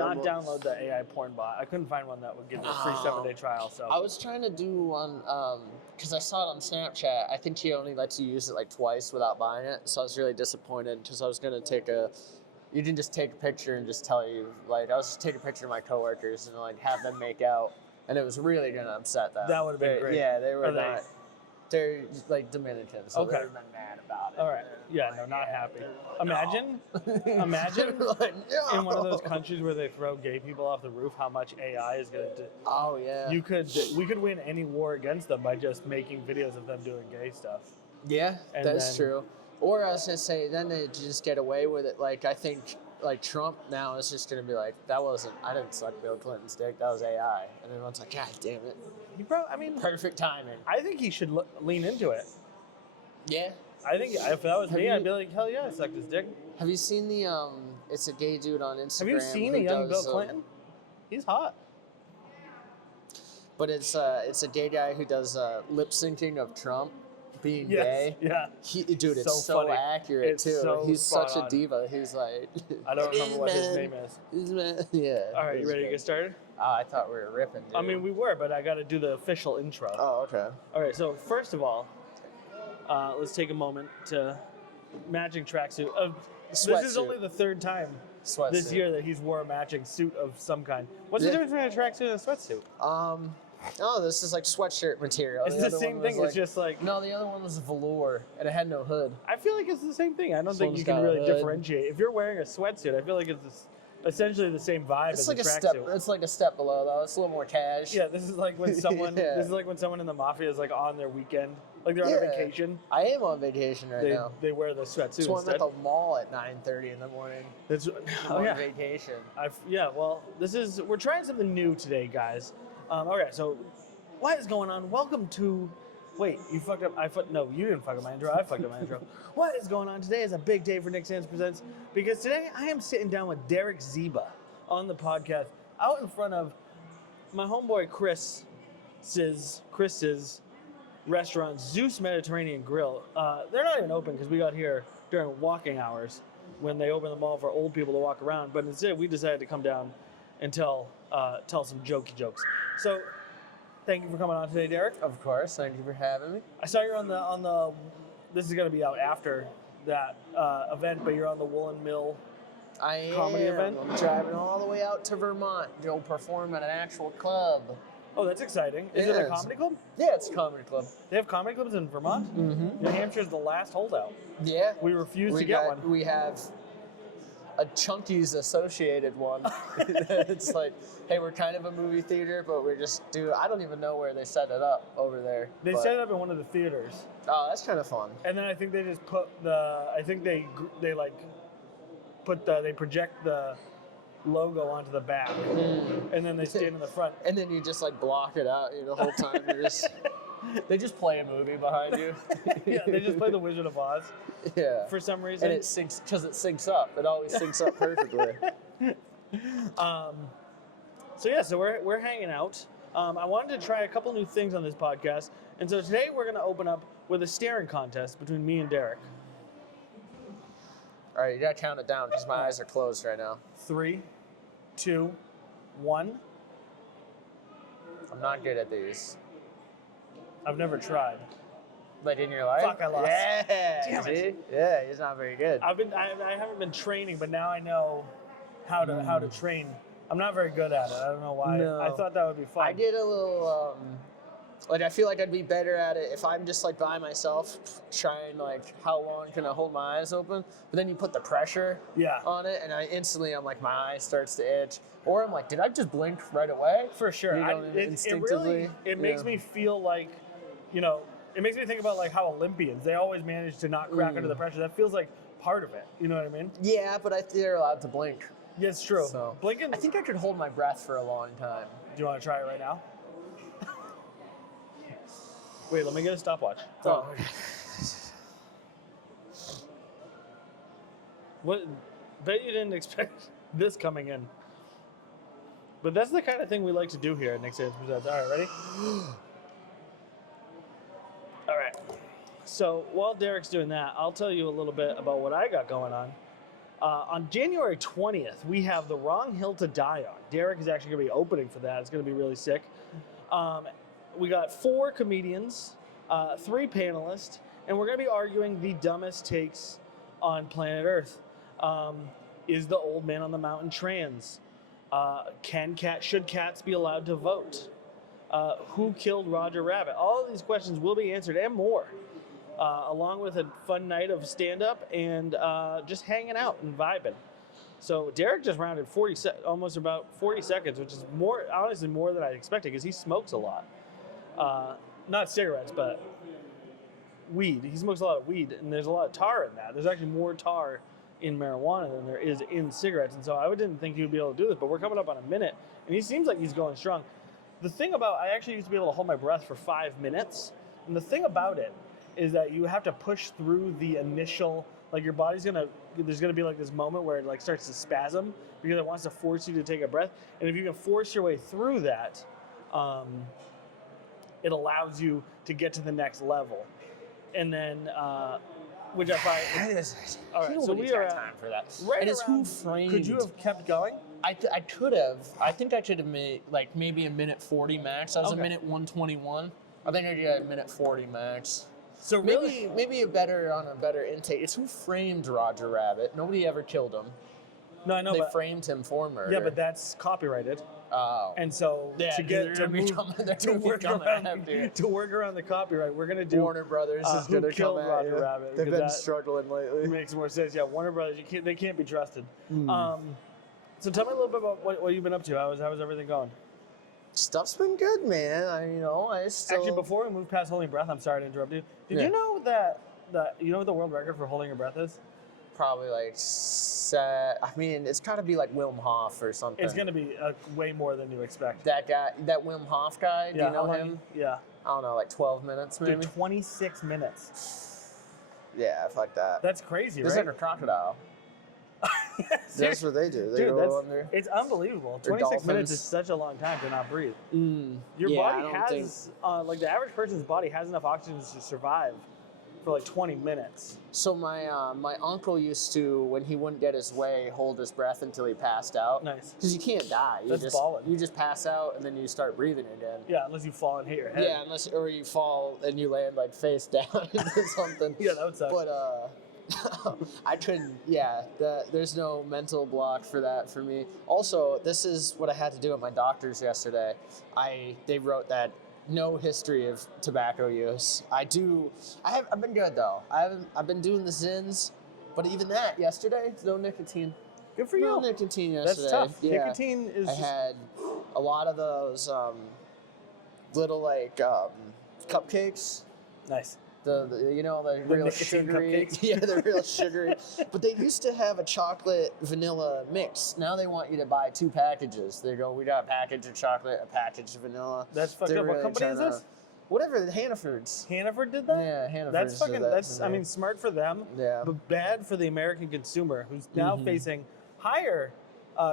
not download the AI porn bot. I couldn't find one that would give you a free 7-day trial. So I was trying to do one because I saw it on Snapchat. I think she only lets you use it like twice without buying it. So I was really disappointed because I was gonna you can just take a picture and just tell you like I was just taking a picture of my coworkers and like have them make out, and it was really gonna upset them. That would have been great. Yeah, they were not. They're like Dominican, so they would have been mad about it. All right. Yeah, no, not happy. Imagine like, no. in one of those countries where they throw gay people off the roof, how much AI is going to do. Oh, yeah. We could win any war against them by just making videos of them doing gay stuff. Yeah, that's true. Or I was going to say, then they just get away with it. Like, I think, like, Trump now is just going to be like, I didn't suck Bill Clinton's dick, that was AI. And everyone's like, God damn it. Perfect timing. I think he should lean into it. Yeah. I think if that was me, I'd be like, hell yeah, I sucked his dick. Have you seen it's a gay dude on Instagram. Have you seen a young Bill Clinton? He's hot. But it's a gay guy who does lip syncing of Trump being gay. Yeah. Dude, it's so funny. Accurate it's too. So He's such on. A diva. He's like I don't remember what his name is. Yeah. All right, you ready to get started? I thought we were ripping, dude. I mean, we were, but I got to do the official intro. Oh, okay. All right, so first of all, let's take a moment to matching tracksuit. This is only the third time this year that he's wore a matching suit of some kind. What's the difference between a tracksuit and a sweatsuit? Oh, this is like sweatshirt material. It's the same thing. It's just like... No, the other one was velour, and it had no hood. I feel like it's the same thing. I don't think you can really differentiate. If you're wearing a sweatsuit, I feel like it's essentially the same vibe as a tracksuit. It's like a step below, though. It's a little more cash. Yeah, this is like when someone this is like when someone in the mafia is like on their weekend. Like they're on a vacation. I am on vacation right now. They wear the sweatsuit so I'm at the mall at 9:30 in the morning. On vacation. Well, we're trying something new today, guys. Okay, so what is going on? Welcome to... Wait, you fucked up. No, you didn't fuck up my intro. I fucked up my intro. What is going on? Today is a big day for Nick Sands Presents because today I am sitting down with Derek Zeiba on the podcast out in front of my homeboy Chris's restaurant, Zeus Mediterranean Grill. They're not even open because we got here during walking hours when they open the mall for old people to walk around. But instead, we decided to come down and tell some jokey jokes. So, thank you for coming on today, Derek. Of course, thank you for having me. I saw you're on the. This is going to be out after that event, but you're on the Woolen Mill comedy event. I'm driving all the way out to Vermont to go perform at an actual club. Oh, that's exciting. Is it a comedy club? Yeah, it's a comedy club. They have comedy clubs in Vermont? Mm-hmm. New Hampshire's the last holdout. Yeah. We refuse to get one. We have a Chunky's associated one. It's like, hey, we're kind of a movie theater, but I don't even know where they set it up over there. They set it up in one of the theaters. Oh, that's kind of fun. And then I think they just put they project the logo onto the back, and then they stand in the front. And then you just like block it out the whole time. They just play a movie behind you. Yeah, they just play The Wizard of Oz. Yeah. For some reason. And it syncs up. It always syncs up perfectly. So we're hanging out. I wanted to try a couple new things on this podcast, and so today we're going to open up with a staring contest between me and Derek. All right, you got to count it down because my eyes are closed right now. 3, 2, 1. I'm not good at these. I've never tried. Like in your life? Fuck, I lost. Yeah. Damn it. Yeah, he's not very good. I haven't been training, but now I know how to train. I'm not very good at it. I don't know why. No. I thought that would be fun. I get a little I feel like I'd be better at it if I'm just like by myself trying like how long can I hold my eyes open, but then you put the pressure on it and I'm like my eye starts to itch, or I'm like, did I just blink right away? For sure. Instinctively. It makes me feel like, it makes me think about like how Olympians, they always manage to not crack under the pressure. That feels like part of it. You know what I mean? Yeah, but they're allowed to blink. Yeah, it's true. So, blinking. I think I could hold my breath for a long time. Do you want to try it right now? Wait, let me get a stopwatch. Oh. What? Bet you didn't expect this coming in. But that's the kind of thing we like to do here at Nick Sands Presents. All right, ready? All right. So while Derek's doing that, I'll tell you a little bit about what I got going on. On January 20th, we have The Wrong Hill to Die On. Derek is actually going to be opening for that. It's going to be really sick. We got 4 comedians, 3 panelists, and we're going to be arguing the dumbest takes on planet Earth. Is the old man on the mountain trans? Should cats be allowed to vote? Who killed Roger Rabbit? All of these questions will be answered and more, along with a fun night of stand-up and just hanging out and vibing. So Derek just rounded almost about 40 seconds, which is honestly more than I expected because he smokes a lot. Not cigarettes, but weed. He smokes a lot of weed, and there's a lot of tar in that. There's actually more tar in marijuana than there is in cigarettes, and so I didn't think he would be able to do this, but we're coming up on a minute, and he seems like he's going strong. The thing about, I actually used to be able to hold my breath for 5 minutes, and the thing about it is that you have to push through the initial, like your body's there's gonna be like this moment where it like starts to spasm because it wants to force you to take a breath, and if you can force your way through that, it allows you to get to the next level. And then, which I find. All right, so we are time for that. Right and it's around, who framed. Could you have kept going? I could have. I think I could have made like maybe a minute 40 max. I was Okay. a minute 121. I think I did a minute 40 max. So really, Maybe a better intake. It's who framed Roger Rabbit. Nobody ever killed him. no, I know, They but framed him for murder. yeah, but that's copyrighted, Oh. and so Yeah, to get to move, to work around the copyright, we're gonna do Warner Brothers is Who gonna Killed come at Roger you. Rabbit, They've because been that struggling lately. makes more sense. Yeah, Warner Brothers, they can't be trusted. Hmm. So tell me a little bit about what you've been up to. How's everything going? Stuff's been good, man. I still Actually, before we move past holding your breath, I'm sorry to interrupt you. Did Yeah. you know that you know what the world record for holding your breath is? probably like it's got to be like Wim Hof or something. It's gonna be way more than you expect. That guy, that Wim Hof guy. Do you know how long- him? Yeah. I don't know, like 12 minutes maybe. Dude, 26 minutes. Yeah, fuck that. That's crazy, It's right? like a crocodile. That's Seriously. what they do. They Dude, go under. it's unbelievable. Or 26 minutes dolphins. is such a long time to not breathe. Your Yeah, I body don't has, like the average person's body has enough oxygen to survive for like 20 minutes. So my uncle used to, when he wouldn't get his way, hold his breath until he passed out. Nice. Because you can't die. That's ballin'. You just pass out and then you start breathing again. Yeah, unless you fall and hit your head. Yeah, or you fall and you land like face down into something. Yeah, that would suck. But I couldn't. Yeah, there's no mental block for that for me. Also, this is what I had to do at my doctor's yesterday. They wrote that no history of tobacco use. I've been good though. I've been doing the Zins, but even that yesterday, no nicotine. Good for No you. nicotine yesterday. That's tough. Yeah. Nicotine is I had a lot of those little cupcakes. nice. The real nicotine sugary. cupcakes? Yeah, the real sugary. But they used to have a chocolate vanilla mix. Now they want you to buy 2 packages. They go, we got a package of chocolate, a package of vanilla. That's fucked They're up. What really company is trying this? Whatever, the Hannaford's. Hannaford did that? Yeah, Hannaford's. That's fucking, did that that's, to I me. mean, smart for them, Yeah. but bad for the American consumer who's now facing higher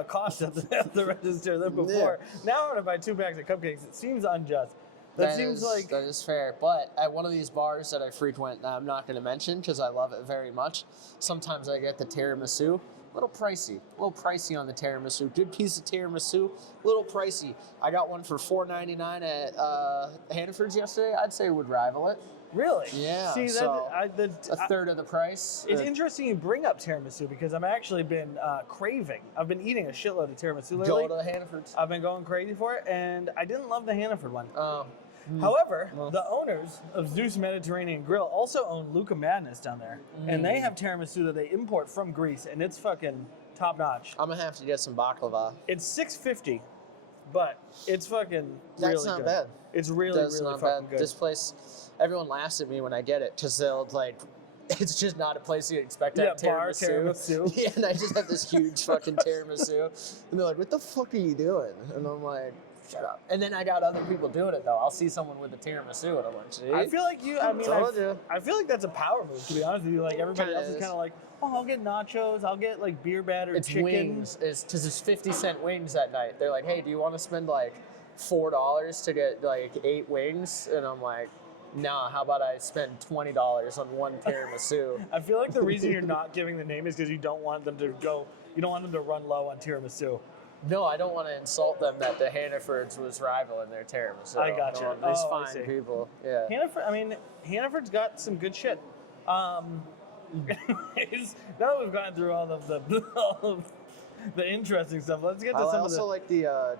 costs at the register than before. Now I'm gonna buy 2 packs of cupcakes. It seems unjust. That seems like that is fair. But at one of these bars that I frequent, that I'm not going to mention because I love it very much. Sometimes I get the tiramisu. A little pricey on the tiramisu. Good piece of tiramisu, a little pricey. I got one for $4.99 at Hannaford's yesterday. I'd say it would rival it. really. Yeah, See, so a third of the price. It's interesting you bring up tiramisu because I've actually been craving. I've been eating a shitload of tiramisu lately. Go to Hannaford's. I've been going crazy for it, and I didn't love the Hannaford one. Mm. However, Well. the owners of Zeus Mediterranean Grill also own Luca Madness down there, and they have tiramisu that they import from Greece, and it's fucking top notch. I'm gonna have to get some baklava. It's $6.50, but it's fucking That's really not good. bad. It's really, That's really not fucking bad. good. This place, everyone laughs at me when I get it because they'll it's just not a place you expect to have bar tiramisu. tiramisu. Yeah, and I just have this huge fucking tiramisu, and they're like, "What the fuck are you doing?" And I'm like, "Shut up." And then I got other people doing it though. I'll see someone with a tiramisu, and I'm like, "See?" I feel like Told you. I feel like that's a power move, to be honest with you. Like everybody Kinda else is is. kind of like, oh, I'll get nachos, I'll get like beer battered It's chicken. wings. It's because it's 50-cent wings that night. They're like, "Hey, do you want to spend like $4 to get like 8 wings?" And I'm like, nah, how about I spend $20 on one tiramisu? I feel like the reason you're not giving the name is because you don't want them to run low on tiramisu. No, I don't want to insult them that the Hannafords was rival in their tiramisu. I got you. These I fine see. people. Yeah. Hannaford's got some good shit. Anyways, now that we've gone through all of the interesting stuff, let's get to I some of also the... like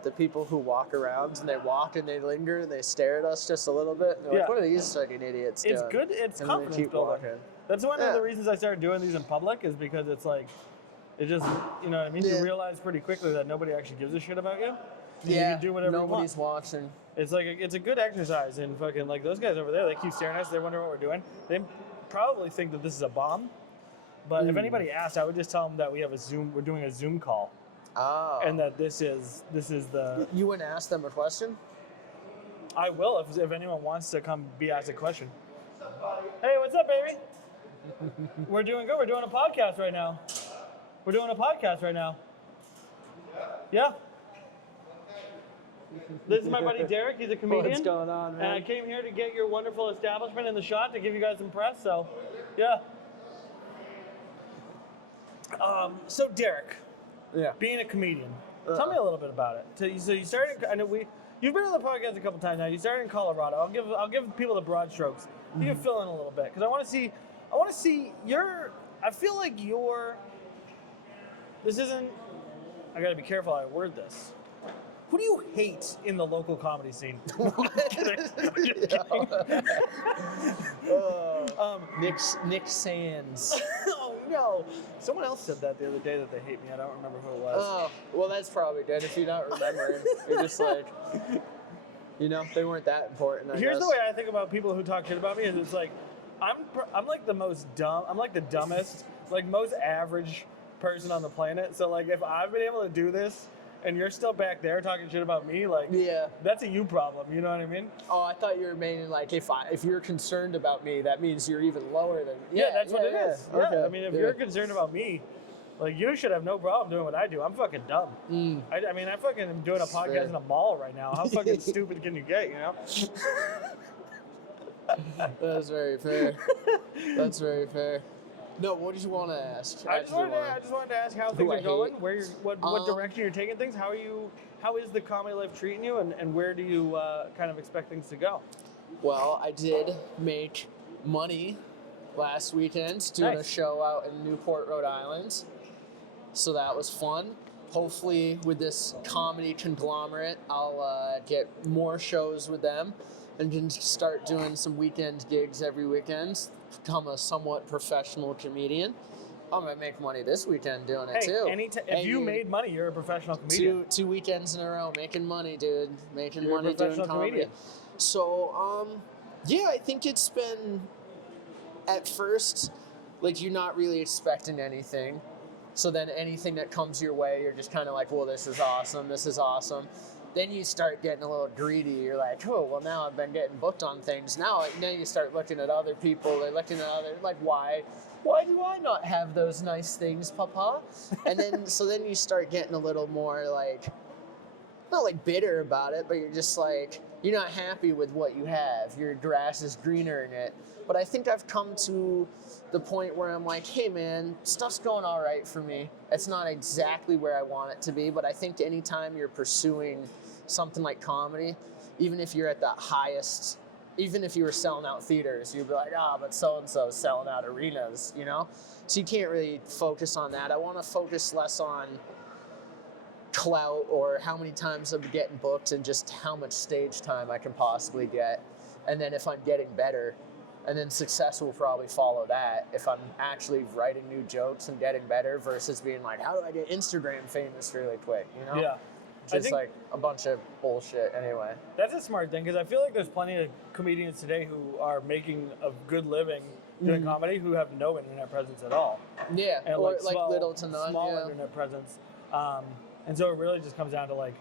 the people who walk around and they walk and they linger and they stare at us just a little bit. And they're like, what are these fucking idiots doing? It's good. It's And then they confidence keep building. walking. That's one of the reasons I started doing these in public is because it's like, it just, you know what I mean? Yeah. You realize pretty quickly that nobody actually gives a shit about you. And Yeah, you can do whatever nobody's you want. watching. It's like, it's a good exercise, and fucking, like, those guys over there, they keep staring at us, they wonder what we're doing. They probably think that this is a bomb, but if anybody asked, I would just tell them that we're doing a Zoom call. Oh. And that this is the... You wouldn't ask them a question? I will if anyone wants to come be asked a question. Hey, what's up, baby? We're doing good. We're doing a podcast right now. Yeah. This is my buddy Derek. He's a comedian. What's going on, man? And I came here to get your wonderful establishment in the shot to give you guys some press. So, yeah. So Derek, being a comedian, tell me a little bit about it. So you started. I know you've been on the podcast a couple times now. You started in Colorado. I'll give people the broad strokes. You can fill in a little bit because I want to see your. I feel like this isn't. I got to be careful how I word this. Who do you hate in the local comedy scene? Nick Sands. Oh no! Someone else said that the other day that they hate me. I don't remember who it was. Oh, well, that's probably good. If you're not remembering, you're just like, they weren't that important. I Here's guess. the way I think about people who talk shit about me is it's like I'm like the most dumb. I'm like the dumbest, like most average person on the planet. So like if I've been able to do this and you're still back there talking shit about me, like that's a you problem. You know what I mean? Oh, I thought you were meaning like if you're concerned about me, that means you're even lower than. Yeah, that's what it is. Yeah. Okay. I mean, if you're concerned about me, like you should have no problem doing what I do. I'm fucking dumb. I mean, I fucking am doing a podcast in a mall right now. How fucking stupid can you get? You know? That's very fair. That's very fair. No, what did you want to ask? I just wanted to ask how things are going. What direction you're taking things. How is the comedy life treating you, and where do you kind of expect things to go? Well, I did make money last weekend doing a show out in Newport, Rhode Island. So that was fun. Hopefully, with this comedy conglomerate, I'll get more shows with them and can start doing some weekend gigs every weekend. Become a somewhat professional comedian. I'm gonna make money this weekend doing it too. If you made money, you're a professional comedian. Two weekends in a row, making money, dude. Making You're money a professional doing comedy. comedian. So, I think it's been at first like you're not really expecting anything. So then anything that comes your way, you're just kind of like, well, this is awesome. This is awesome. Then you start getting a little greedy. You're like, oh, well, now I've been getting booked on things. Now you start looking at other people. They're looking at like, why do I not have those nice things, Papa? And then, then you start getting a little more like, not like bitter about it, but you're just like, you're not happy with what you have. Your grass is greener in it. But I think I've come to the point where I'm like, hey man, stuff's going all right for me. It's not exactly where I want it to be, but I think anytime you're pursuing something like comedy, even if you're at the highest, even if you were selling out theaters, you'd be like, but so-and-so is selling out arenas, So you can't really focus on that. I want to focus less on clout or how many times I'm getting booked and just how much stage time I can possibly get. And then if I'm getting better, and then success will probably follow that if I'm actually writing new jokes and getting better versus being like, how do I get Instagram famous really quick, Yeah. Just like a bunch of bullshit anyway. That's a smart thing, because I feel like there's plenty of comedians today who are making a good living doing comedy who have no internet presence at all. Yeah, and or like little to none. Small internet presence. And so it really just comes down to like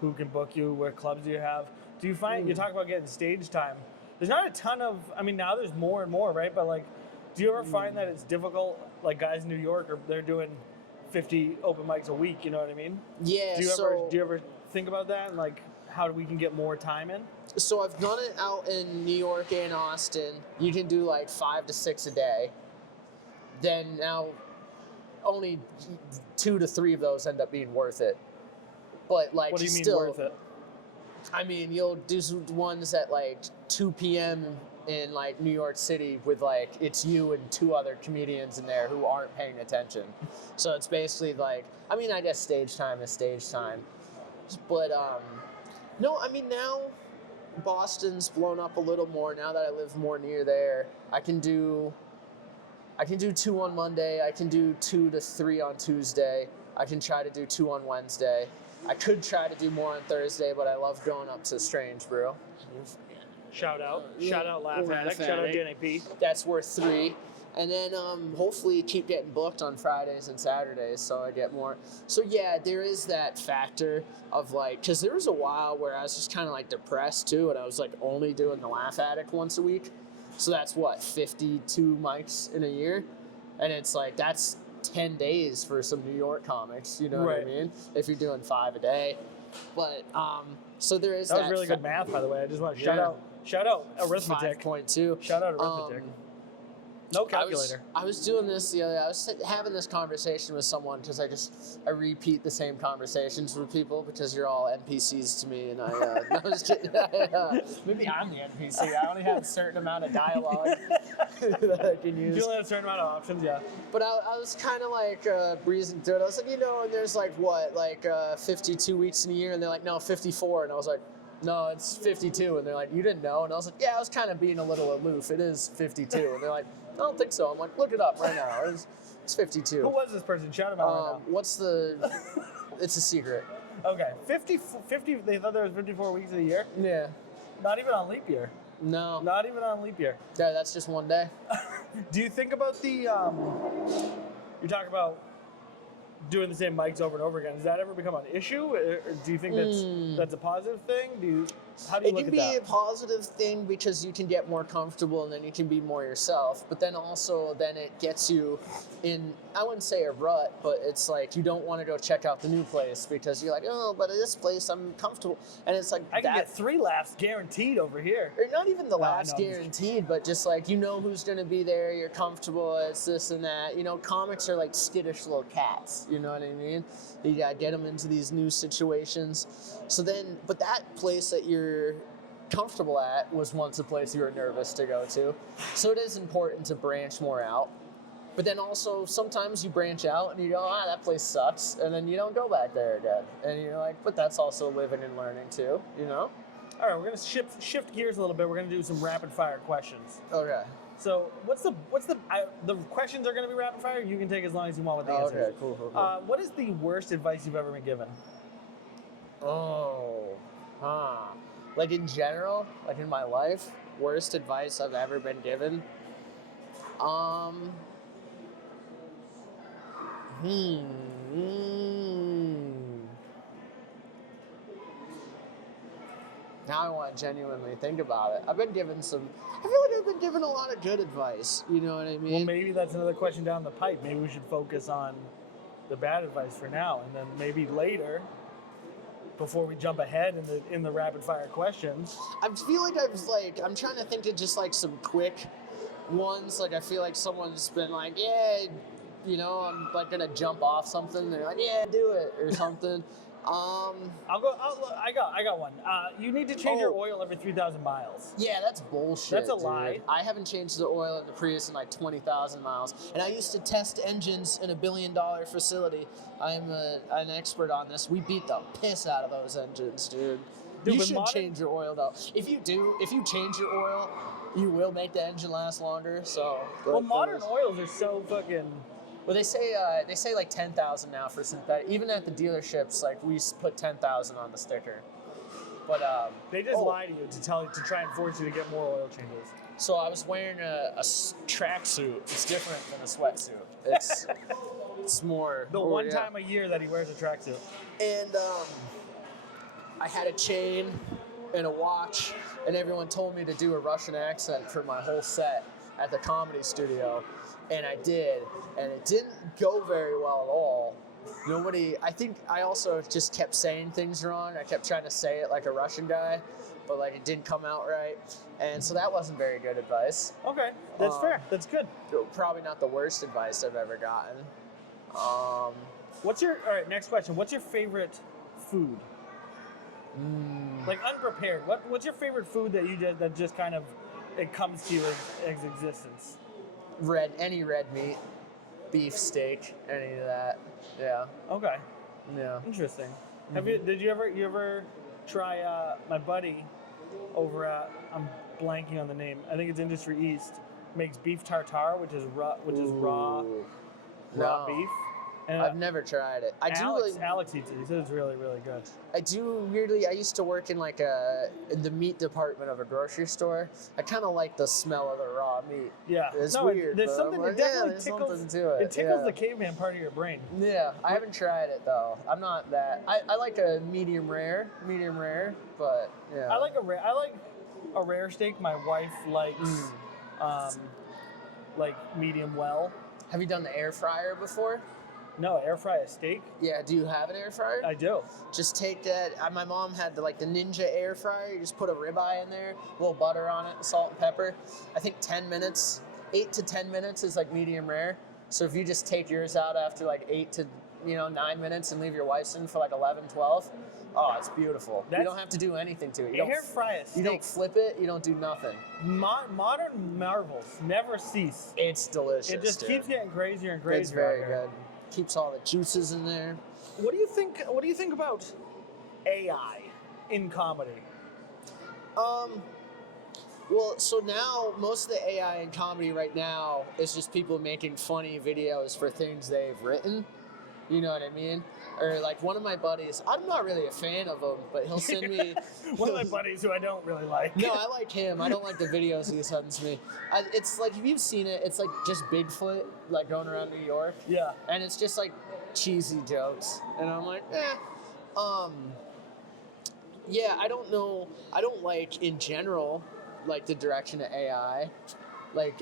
who can book you, what clubs do you have. Do you find, you talk about getting stage time, there's not a ton of, I mean now there's more and more, right? But like, do you ever find that it's difficult, like guys in New York, they're doing 50 open mics a week, you know what I mean? Yeah, do you ever think about that? And like, how we can get more time in? So I've done it out in New York and Austin. You can do like 5 to 6 a day. Then now only 2 to 3 of those end up being worth it. But like, What do you mean still, worth it? I mean, you'll do ones at like 2 p.m. in like New York City with like, it's you and 2 other comedians in there who aren't paying attention. So it's basically like, I mean, I guess stage time is stage time. But no, I mean, now Boston's blown up a little more. Now that I live more near there, I can do 2 on Monday. I can do 2 to 3 on Tuesday. I can try to do 2 on Wednesday. I could try to do more on Thursday, but I love going up to Strange Brew. Shout out Laugh Addict. Shout out Danny P. That's worth 3. And then hopefully keep getting booked on Fridays and Saturdays so I get more. So yeah, there is that factor of like, because there was a while where I was just kind of like depressed too, and I was like only doing the Laugh Addict once a week. So that's what, 52 mics in a year? And it's like, that's 10 days for some New York comics, you know what I mean? If you're doing 5 a day. But, so there is that. That was really good math, by the way. I just want to shout out arithmetic. 5.2. Shout out arithmetic. No calculator. I was doing this the other day. I was having this conversation with someone because I repeat the same conversations with people because you're all NPCs to me, and no, I was kidding. Maybe I'm the NPC. I only have a certain amount of dialogue that I can use. You only have a certain amount of options, yeah. But I was kind of like breezing through it. I was like, and there's like what, like 52 weeks in a year, and they're like, no, 54, and I was like, no, it's 52, and they're like, you didn't know? And I was like, yeah, I was kind of being a little aloof. It is 52, and they're like, I don't think so. I'm like, look it up right now. It's 52. Who was this person? Shout him out right now. It's a secret. Okay, 50, they thought there was 54 weeks a year? Yeah. Not even on leap year. No. Not even on leap year. Yeah, that's just one day. Do you think about the, you talk about doing the same mics over and over again. Does that ever become an issue? Or do you think that's a positive thing? How do you look at that? It can be a positive thing because you can get more comfortable and then you can be more yourself. But then also, then it gets you in, I wouldn't say a rut, but it's like you don't want to go check out the new place because you're like, oh, but at this place I'm comfortable. And it's like I can get 3 laughs guaranteed over here. Or not even the laughs guaranteed, but just like you know who's going to be there, you're comfortable, it's this and that. Comics are like skittish little cats, you know what I mean? You gotta get them into these new situations. So then, but that place that you're comfortable at was once a place you were nervous to go to. So it is important to branch more out. But then also, sometimes you branch out and you go, that place sucks, and then you don't go back there again. And you're like, but that's also living and learning too, All right, we're gonna shift gears a little bit. We're gonna do some rapid fire questions. Okay. So the questions are gonna be rapid fire. You can take as long as you want with the answers. Okay, cool. What is the worst advice you've ever been given? Like in general, like in my life, worst advice I've ever been given. Now I want to genuinely think about it. I feel like I've been given a lot of good advice. You know what I mean? Well, maybe that's another question down the pipe. Maybe we should focus on the bad advice for now, and then maybe later, before we jump ahead in the rapid fire questions. I feel like I'm trying to think of just like some quick ones. Like I feel like someone's been like, yeah, I'm like gonna jump off something. They're like, yeah, do it or something. I got one. You need to change your oil every 3,000 miles. Yeah, that's bullshit. That's a lie. I haven't changed the oil in the Prius in like 20,000 miles. And I used to test engines in $1 billion facility. I'm an expert on this. We beat the piss out of those engines, dude. You should change your oil though. If you change your oil, you will make the engine last longer. So. Well, modern oils are so fucking. Well, they say like 10,000 now for synthetic. Even at the dealerships, like we put 10,000 on the sticker. But they just lie to you to try and force you to get more oil changes. So I was wearing a tracksuit. It's different than a sweatsuit. It's more the one time a year that he wears a tracksuit. And I had a chain and a watch, and everyone told me to do a Russian accent for my whole set at the comedy studio. And I did, and it didn't go very well at all. Nobody. I think I also just kept saying things wrong. I kept trying to say it like a Russian guy, but like it didn't come out right, and so that wasn't very good advice. Okay, that's fair. That's good. Probably not the worst advice I've ever gotten. All right, next question. What's your favorite food? Like unprepared. What's your favorite food that just kind of it comes to you as existence? Any red meat, beef steak, any of that. Yeah. Okay. Yeah. Interesting. Did you ever try my buddy over at, I'm blanking on the name. I think it's Industry East, makes beef tartare, which is raw No. beef. And I've never tried it. Alex eats it. He says it's really, really good. I used to work in in the meat department of a grocery store. I kind of like the smell of the raw meat. Yeah. It's weird. There's but something like, that definitely there's tickles. something to it. It tickles the caveman part of your brain. Yeah, I haven't tried it though. I'm not that. I like a medium rare, but yeah. I like a rare steak. My wife likes like medium well. Have you done the air fryer before? No, air fry a steak? Yeah, do you have an air fryer? I do. Just take that. My mom had the Ninja air fryer. You just put a ribeye in there, a little butter on it, salt and pepper. I think 10 minutes, 8 to 10 minutes is like medium rare. So if you just take yours out after like 8 to 9 minutes and leave your wife's in for like 11, 12, oh, it's beautiful. You don't have to do anything to it. You air fry a steak. You don't flip it. You don't do nothing. Modern marvels never cease. It's delicious. It just keeps getting crazier and crazier. It's very good. Keeps all the juices in there. What do you think about AI in comedy? Well, so now most of the AI in comedy right now is just people making funny videos for things they've written. You know what I mean? Or like one of my buddies, I'm not really a fan of him, but he'll send me one of my buddies who I don't really like. No, I like him. I don't like the videos he sends me. It's like, if you've seen it, it's like just Bigfoot like going around New York. Yeah. And it's just like cheesy jokes, and I'm like, yeah, I don't know. I don't like in general like the direction of AI. Like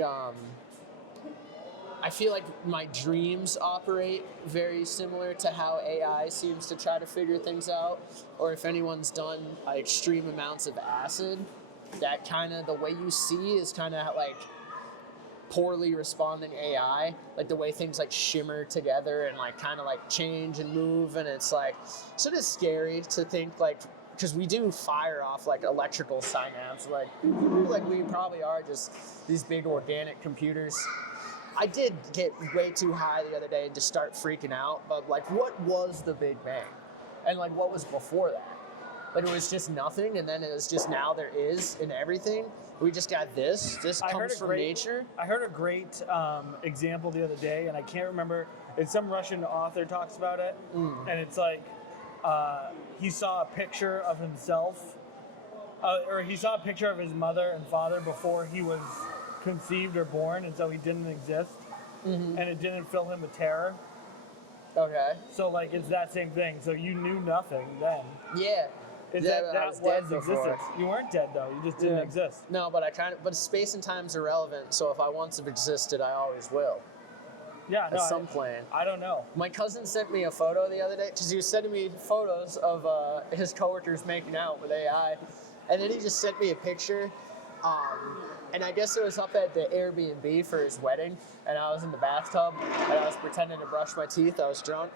I feel like my dreams operate very similar to how AI seems to try to figure things out. Or if anyone's done extreme amounts of acid, that kind of, the way you see is kind of like poorly responding AI. Like the way things like shimmer together and like kind of like change and move. And it's like sort of scary to think like, because we do fire off like electrical synapses. Like we probably are just these big organic computers. I did get way too high the other day and just start freaking out. But like, what was the Big Bang? And like, what was before that? Like, it was just nothing, and then it was just now there is in everything. We just got this. This comes from nature. I heard a great example the other day, and I can't remember. It's some Russian author talks about it, and it's like he saw a picture of himself, or he saw a picture of his mother and father before he was conceived or born, and so he didn't exist, and it didn't fill him with terror. Okay. So like it's that same thing. So you knew nothing then. Yeah. That was dead existence. before. You weren't dead though. You just didn't exist. No, but but space and time's irrelevant. So if I once have existed, I always will. Yeah. At some point. I don't know. My cousin sent me a photo the other day because he was sending me photos of his coworkers making out with AI, and then he just sent me a picture. And I guess it was up at the Airbnb for his wedding, and I was in the bathtub, and I was pretending to brush my teeth. I was drunk.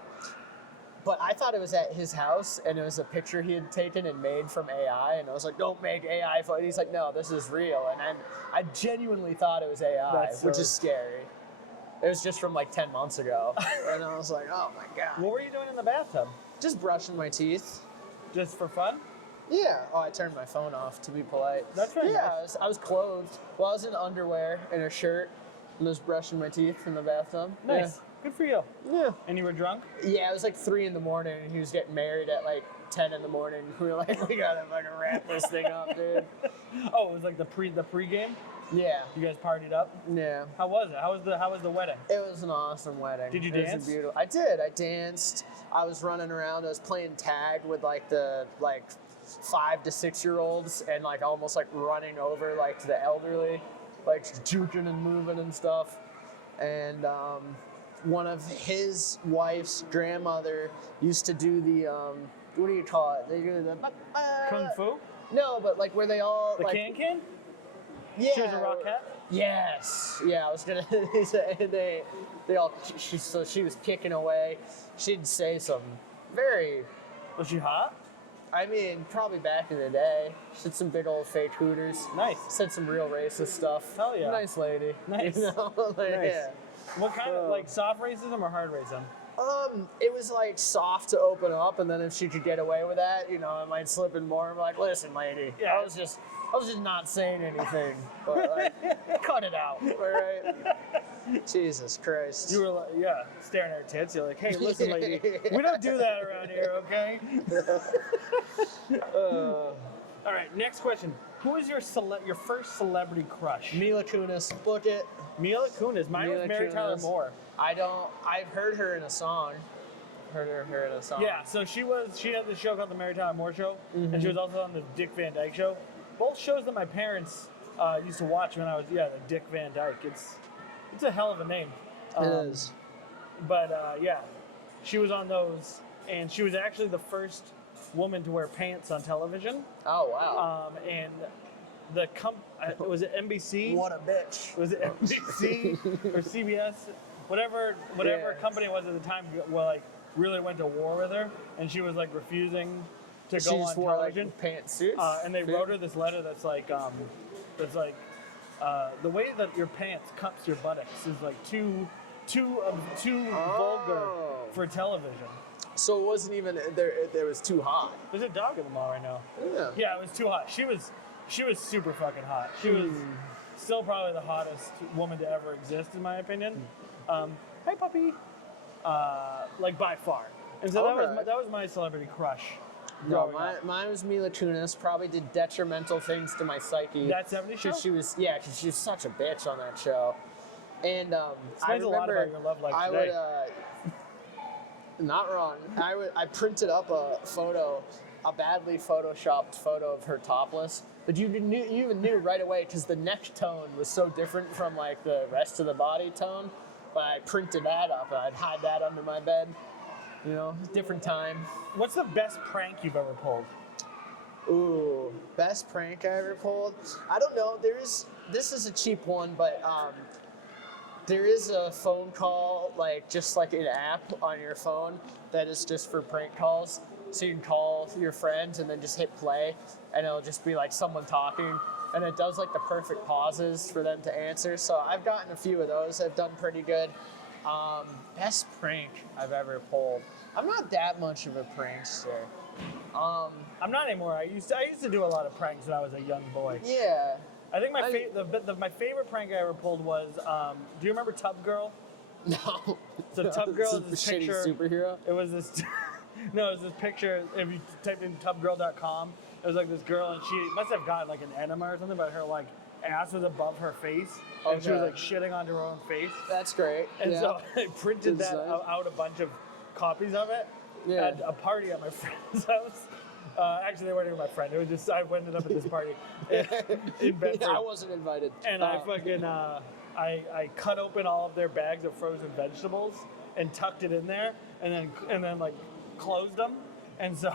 But I thought it was at his house, and it was a picture he had taken and made from AI, and I was like, don't make AI photos. He's like, no, this is real. And then I genuinely thought it was AI, which is scary. It was just from like 10 months ago. And I was like, oh my God. What were you doing in the bathtub? Just brushing my teeth. Just for fun? Yeah. Oh, I turned my phone off to be polite. That's very nice. I was clothed. Well, I was in underwear and a shirt and was brushing my teeth in the bathtub. Nice. Yeah. Good for you. Yeah. And you were drunk? Yeah, it was like 3 in the morning and he was getting married at like 10 in the morning. We were like, we gotta fucking wrap this thing up, dude. Oh, it was like the pregame? Yeah. You guys partied up? Yeah. How was it? How was the wedding? It was an awesome wedding. Did you It dance? was beautiful. I did. I danced. I was running around. I was playing tag with like the 5 to 6 year olds and like almost like running over like the elderly, like juking and moving and stuff. And one of his wife's grandmother used to do the what do you call it? They do the Kung Fu? No, but like where they all The like can? yeah. She was a rock cat? Yes. Yeah, I was gonna say they all so she was kicking away. She'd say some very Was she hot? I mean, probably back in the day. She had some big old fake hooters. Nice. Said some real racist stuff. Hell yeah. Nice lady. Nice. You know? Like, Nice. yeah. What kind of, like, soft racism or hard racism? It was like soft to open up, and then if she could get away with that, you know, I might slip in more. I'm like, listen, lady, Yeah. I was just not saying anything, but like, cut it out, all right? Jesus Christ. You were like, yeah, staring at her tits. You're like, hey, listen, lady, we don't do that around here, okay? All right, next question. Who is your first celebrity crush? Mila Kunis, book it. Mila Kunis. Mine was Mila Mary Tyler Kunis. Moore. I've heard her in a song. Heard her in a song. Yeah, so she had this show called The Mary Tyler Moore Show, and she was also on the Dick Van Dyke Show. Both shows that my parents used to watch when I was, the Dick Van Dyke. It's a hell of a name. It is. But yeah, she was on those, and she was actually the first woman to wear pants on television. Oh, wow. And the was it NBC? What a bitch. Was it NBC or CBS? Whatever Yeah. company it was at the time, like really went to war with her, and she was like refusing to She go just on wore television. like pantsuits. And they wrote her this letter that's like, the way that your pants cups your buttocks is like too vulgar for television. So it wasn't even there was too hot. There's a dog in the mall right now. Yeah. Yeah, it was too hot. She was super fucking hot. She was still probably the hottest woman to ever exist, in my opinion. Hi, puppy. Like by far. And so Okay. that was my celebrity crush. No, growing up. mine was Mila Kunis. Probably did detrimental things to my psyche. That 70s show? Cause she was such a bitch on that show. And I Explains a lot remember about your love life I today. would not wrong. I printed up a badly photoshopped photo of her topless. But you even knew right away because the neck tone was so different from like the rest of the body tone. But I printed that up and I'd hide that under my bed. You know, different time. What's the best prank you've ever pulled? Ooh, best prank I ever pulled? I don't know. This is a cheap one, but there is a phone call, just like an app on your phone that is just for prank calls. So you can call your friends and then just hit play, and it'll just be like someone talking, and it does like the perfect pauses for them to answer. So I've gotten a few of those. I've done pretty good. Best prank I've ever pulled. I'm not that much of a prankster. I'm not anymore. I used to do a lot of pranks when I was a young boy. Yeah. I think my favorite prank I ever pulled was, do you remember Tub Girl? No. So Tub Girl is this Shitty picture. superhero. It was this. No, it was this picture. If you typed in tubgirl.com, it was like this girl, and she must have gotten like an enema or something, but her like ass was above her face, and she was Okay. like shitting onto her own face. That's great. And yeah. so I printed that Design. out a bunch of copies of it Yeah. at a party at my friend's house. Actually, they weren't even my friend. It was just I ended up at this party in Bedford. Yeah, I wasn't invited. And I fucking I cut open all of their bags of frozen vegetables and tucked it in there, and then like closed them. And so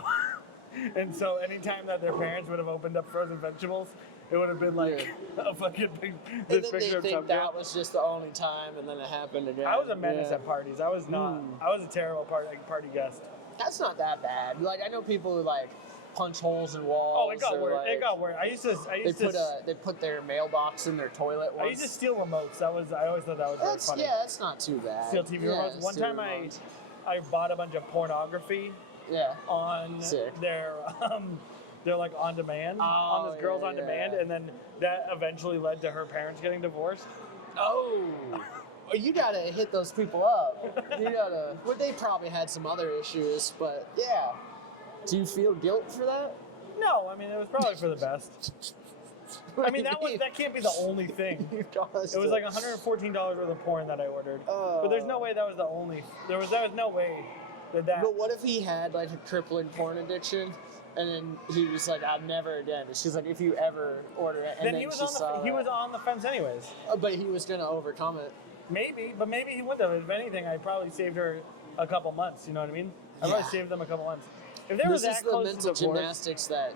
anytime that their parents would have opened up frozen vegetables, it would have been like a fucking big and this then picture they of think that was just the only time, and then it happened again. I was a menace Yeah. at parties. I was not. I was a terrible party guest. That's not that bad. Like I know people who like punch holes in walls. Oh, it got or, worse. like, It got worse. They put their mailbox in their toilet once. I used to steal remotes. I always thought that was very funny. That's not too bad. Steal TV Yeah, remotes. One steal time remotes. I bought a bunch of pornography Yeah. on Sick. their like on demand on this girl's on demand, yeah. and then that eventually led to her parents getting divorced. Oh. You gotta hit those people up. You gotta. Well, they probably had some other issues, but yeah. Do you feel guilt for that? No, I mean it was probably for the best. I mean that can't be the only thing. You caused It was like $114 worth of porn that I ordered, but there's no way that was the only. There was no way that. But what if he had like a crippling porn addiction, and then he was like, "I'll never again." And she's like, "If you ever order it," and Then he was she saw on the fence anyways. But he was gonna overcome it. Maybe, but maybe he wouldn't have. If anything, I probably saved her a couple months. You know what I mean? I probably saved them a couple months. If they were that close to divorce, this is the mental gymnastics that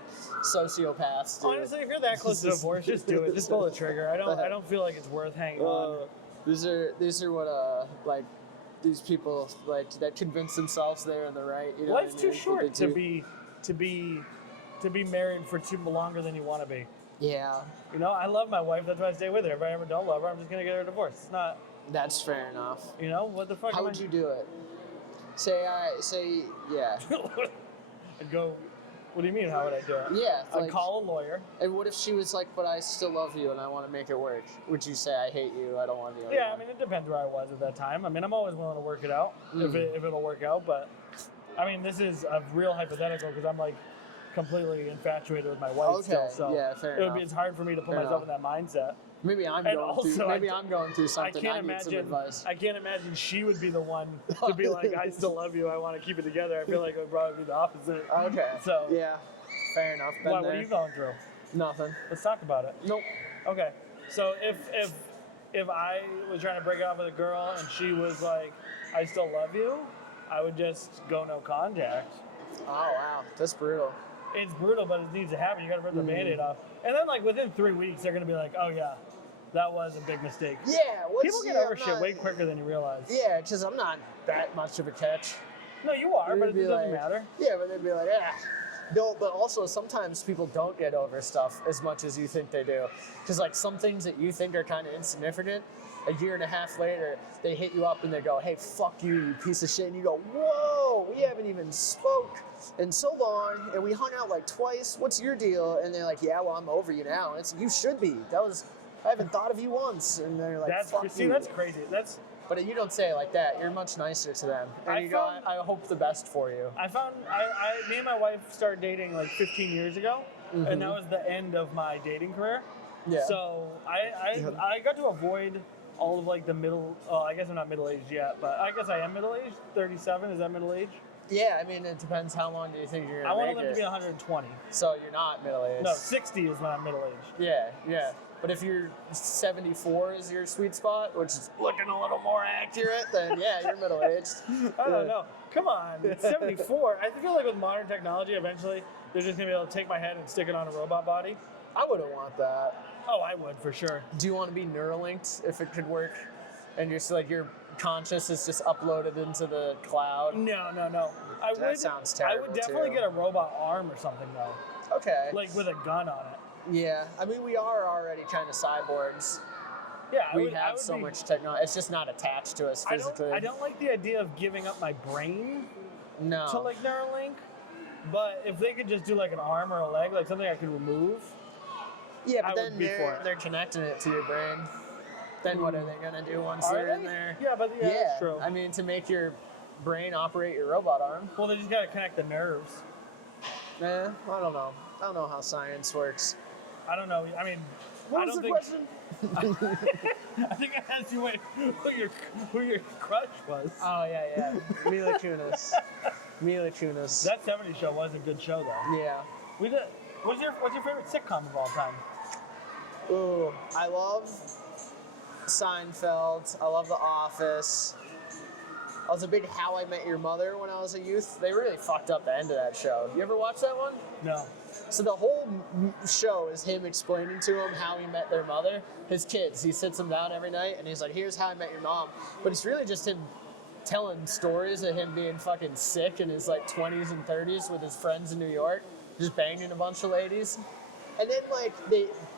sociopaths do. Honestly, if you're that close to divorce, just do it. Just pull the trigger. I don't feel like it's worth hanging on. These are what like these people like that convince themselves they're in the right. You know, life's too short to be married for too longer than you want to be. Yeah. You know, I love my wife. That's why I stay with her. If I ever don't love her, I'm just gonna get her a divorce. It's not. That's fair enough. You know what the fuck? How would you do it? Say yeah. I'd go. What do you mean? How would I do it? Yeah. I'd call a lawyer. And what if she was like, "But I still love you and I want to make it work"? Would you say, "I hate you. I don't want you"? Yeah, I mean, it depends where I was at that time. I mean, I'm always willing to work it out if it'll work out. But I mean, this is a real hypothetical because I'm like completely infatuated with my wife still. So yeah, fair enough. It's hard for me to put myself in that mindset. Maybe I'm going through something. I need some advice. I can't imagine she would be the one to be like, "I still love you. I want to keep it together." I feel like it would probably be the opposite. Okay. So yeah, fair enough. What are you going through? Nothing. Let's talk about it. Nope. Okay. So if I was trying to break it off with a girl and she was like, "I still love you," I would just go no contact. Oh wow, that's brutal. It's brutal, but it needs to happen. You got to rip the Band-Aid off, and then like within 3 weeks, they're gonna be like, "Oh yeah, that was a big mistake." Yeah. People get over shit way quicker than you realize. Yeah, because I'm not that much of a catch. No, you are, but it doesn't matter. Yeah, but they'd be like, No, but also sometimes people don't get over stuff as much as you think they do. Because like some things that you think are kind of insignificant, a year and a half later, they hit you up and they go, "Hey, fuck you, you piece of shit." And you go, "Whoa, we haven't even spoke in so long, and we hung out like twice. What's your deal?" And they're like, "Yeah, well, I'm over you now." And it's, you should be. I haven't thought of you once. And they're like, "Fuck you." That's crazy. But you don't say it like that. You're much nicer to them. And I hope the best for you. Me and my wife started dating like 15 years ago, and that was the end of my dating career. Yeah. So I got to avoid all of like the middle. I guess I'm not middle aged yet, but I guess I am middle aged. 37, is that middle age? Yeah, I mean, it depends how long do you think you're going to make it. I want to live to be 120. So you're not middle aged. No, 60 is when I'm middle aged. Yeah. But if you're 74 is your sweet spot, which is looking a little more accurate, then yeah, you're middle aged. I don't know. Come on, 74. I feel like with modern technology, eventually they're just gonna be able to take my head and stick it on a robot body. I wouldn't want that. Oh, I would for sure. Do you want to be Neuralinked if it could work, and just like your conscious is just uploaded into the cloud? No. That sounds terrible. I would definitely get a robot arm or something though. Okay. Like with a gun on it. Yeah, I mean, we are already kind of cyborgs. Yeah, we have so much technology. It's just not attached to us physically. I don't like the idea of giving up my brain to like Neuralink, but if they could just do like an arm or a leg, like something I could remove. Yeah, but then they're connecting it to your brain. Then what are they gonna do once they're in there? Yeah, but that's true. I mean, to make your brain operate your robot arm. Well, they just gotta connect the nerves. I don't know. I don't know how science works. I don't know. I mean, what was the question? I think I asked you who your crush was. Oh yeah. Mila Kunis. That 70s show was a good show though. Yeah. What's your favorite sitcom of all time? Ooh, I love Seinfeld. I love The Office. I was a big How I Met Your Mother when I was a youth. They really fucked up the end of that show. You ever watch that one? No. So the whole show is him explaining to him how he met their mother, his kids. He sits them down every night and he's like, "Here's how I met your mom." But it's really just him telling stories of him being fucking sick in his like 20s and 30s with his friends in New York, just banging a bunch of ladies. And then like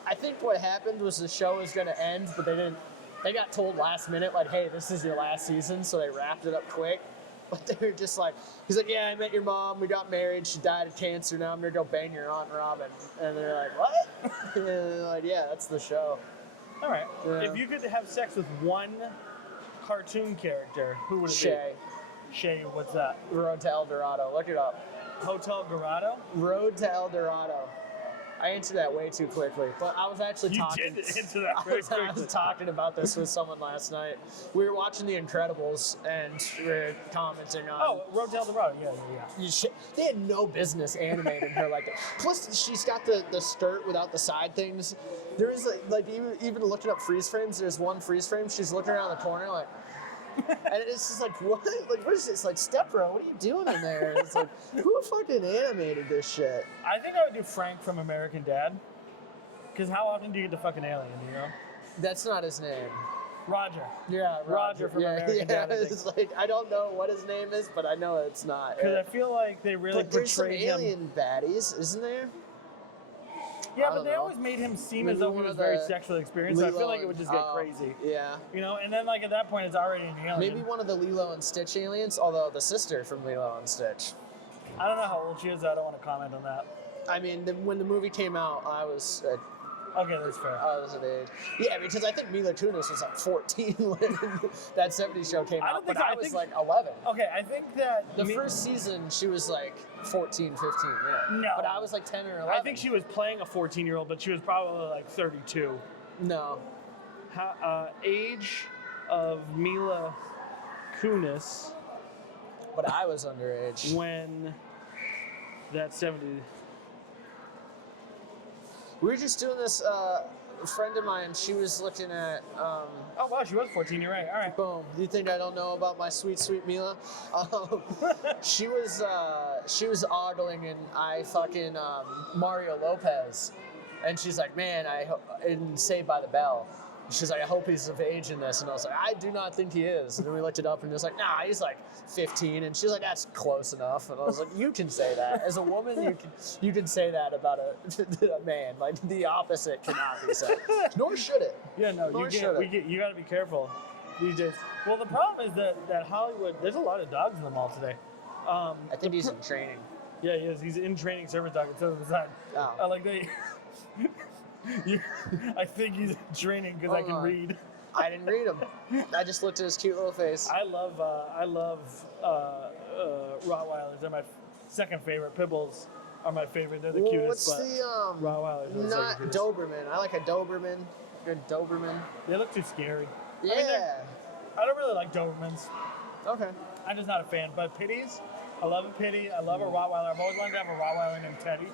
I think what happened was the show was gonna end, but they got told last minute like, "Hey, this is your last season," so they wrapped it up quick. But they were just like, he's like, "Yeah, I met your mom, we got married, she died of cancer, now I'm gonna go bang your Aunt Robin." And they're like, "What?" And they're like, "Yeah, that's the show." All right. Yeah. If you could have sex with one cartoon character, who would it be? Shay, what's that? Road to El Dorado, look it up. Hotel Dorado? Road to El Dorado. I answered that way too quickly. But I was actually You talking. did answer that very I quickly. was talking about this with someone last night. We were watching The Incredibles, and we were commenting on. Oh, Rotel the Road. Yeah. They had no business animating her like that. Plus, she's got the skirt without the side things. There is like even looking up freeze frames. There's one freeze frame. She's looking around the corner like, and it's just like, what? Like, what is this? Like, Step Bro, what are you doing in there? And it's like, who fucking animated this shit? I think I would do Frank from American Dad. Because how often do you get the fucking alien, you know? That's not his name. Roger. Yeah, Roger from American Dad, I think. It's like, I don't know what his name is, but I know it's not. Because I feel like they really But there's some portrayed him. alien baddies, isn't there? Yeah, I but don't they know. always made him seem Maybe as though he one was of very the sexually experienced. So I feel like it would just get crazy. Yeah. You know, and then like at that point, it's already an alien. Maybe one of the Lilo and Stitch aliens, although the sister from Lilo and Stitch. I don't know how old she is. I don't want to comment on that. I mean, when the movie came out, I was Okay, that's fair. of age. Yeah, because I think Mila Kunis was like 14 when that 70s show came I don't out, think but so. I I was think- like 11. Okay, I think that The first season, she was like 14, 15, yeah. No. But I was like 10 or 11. I think she was playing a 14-year-old, but she was probably like 32. No. Age of Mila Kunis But I was underage. when that 70. We were just doing this, a friend of mine, she was looking at, Oh wow, she was 14. You're right. All right. boom. You think I don't know about my sweet, sweet Mila? She was ogling and I fucking Mario Lopez, and she's like, man, in Saved by the Bell. She's like, I hope he's of age in this, and I was like, I do not think he is. And then we looked it up, and it was like, nah, he's like 15, and she's like, that's close enough. And I was like, you can say that as a woman, you can say that about a man. Like the opposite cannot be said, nor should it. Yeah, no, Nor you should it. you got to be careful these days. Well, the problem is that Hollywood, there's a lot of dogs in the mall today. I think he's in training. Yeah, he is. He's in training service dog instead of the side. Oh. Like they. I think he's in training because I Hold can on. read. I didn't read him. I just looked at his cute little face. I love Rottweilers. They're my second favorite. Pit Bulls are my favorite. They're the cutest. What's But the Rottweilers are the not second cutest. Doberman? I like a Doberman. Good Doberman. They look too scary. Yeah. I don't really like Dobermans. Okay. I'm just not a fan. But Pitties, I love a Pitty. I love a Rottweiler. I've always wanted to have a Rottweiler named Teddy.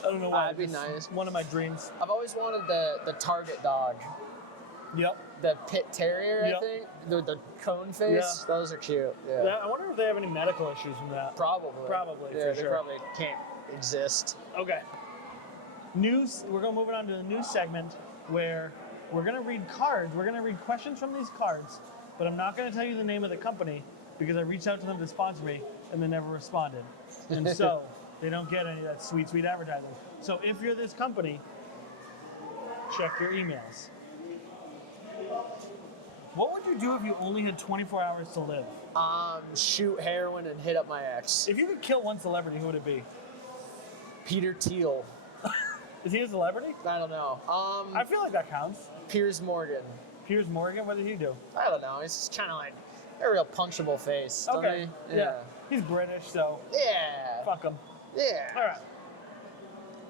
I don't know why. That'd be It's nice. One of my dreams. I've always wanted the Target dog. Yep. The Pit Terrier, Yep. I think. The cone face. Yeah. Those are cute. Yeah. I wonder if they have any medical issues from that. Probably. Probably, Yeah, for they sure. probably can't exist. Okay. News. We're going to move it on to the news segment where we're going to read cards. We're going to read questions from these cards, but I'm not going to tell you the name of the company because I reached out to them to sponsor me and they never responded. And so they don't get any of that sweet, sweet advertising. So if you're this company, check your emails. What would you do if you only had 24 hours to live? Shoot heroin and hit up my ex. If you could kill one celebrity, who would it be? Peter Thiel. Is he a celebrity? I don't know. I feel like that counts. Piers Morgan. Piers Morgan, what did he do? I don't know. He's just kind of like a real punchable face. Don't Okay. he? Yeah. He's British, so Yeah. fuck him. Yeah. All right.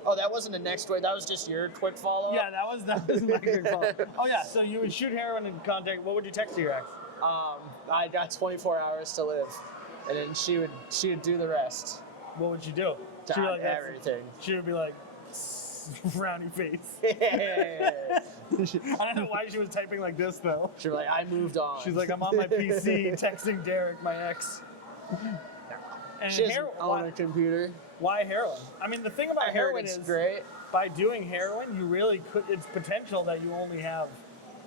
Oh, that wasn't the next way. That was just your quick follow-up? Yeah, that was my quick call. Oh yeah, so you would shoot heroin and contact. What would you text to your ex? I got 24 hours to live, and then she would do the rest. What would you do? She'd be like, that's- Everything. She would be like, frowny face. Yeah. I don't know why she was typing like this though. She's like, I moved on. She's like, I'm on my PC texting Derek, my ex. And She doesn't heroin. own a computer. Why heroin? I mean, the thing about I heard heroin it's is great. by doing heroin, you really could. It's potential that you only have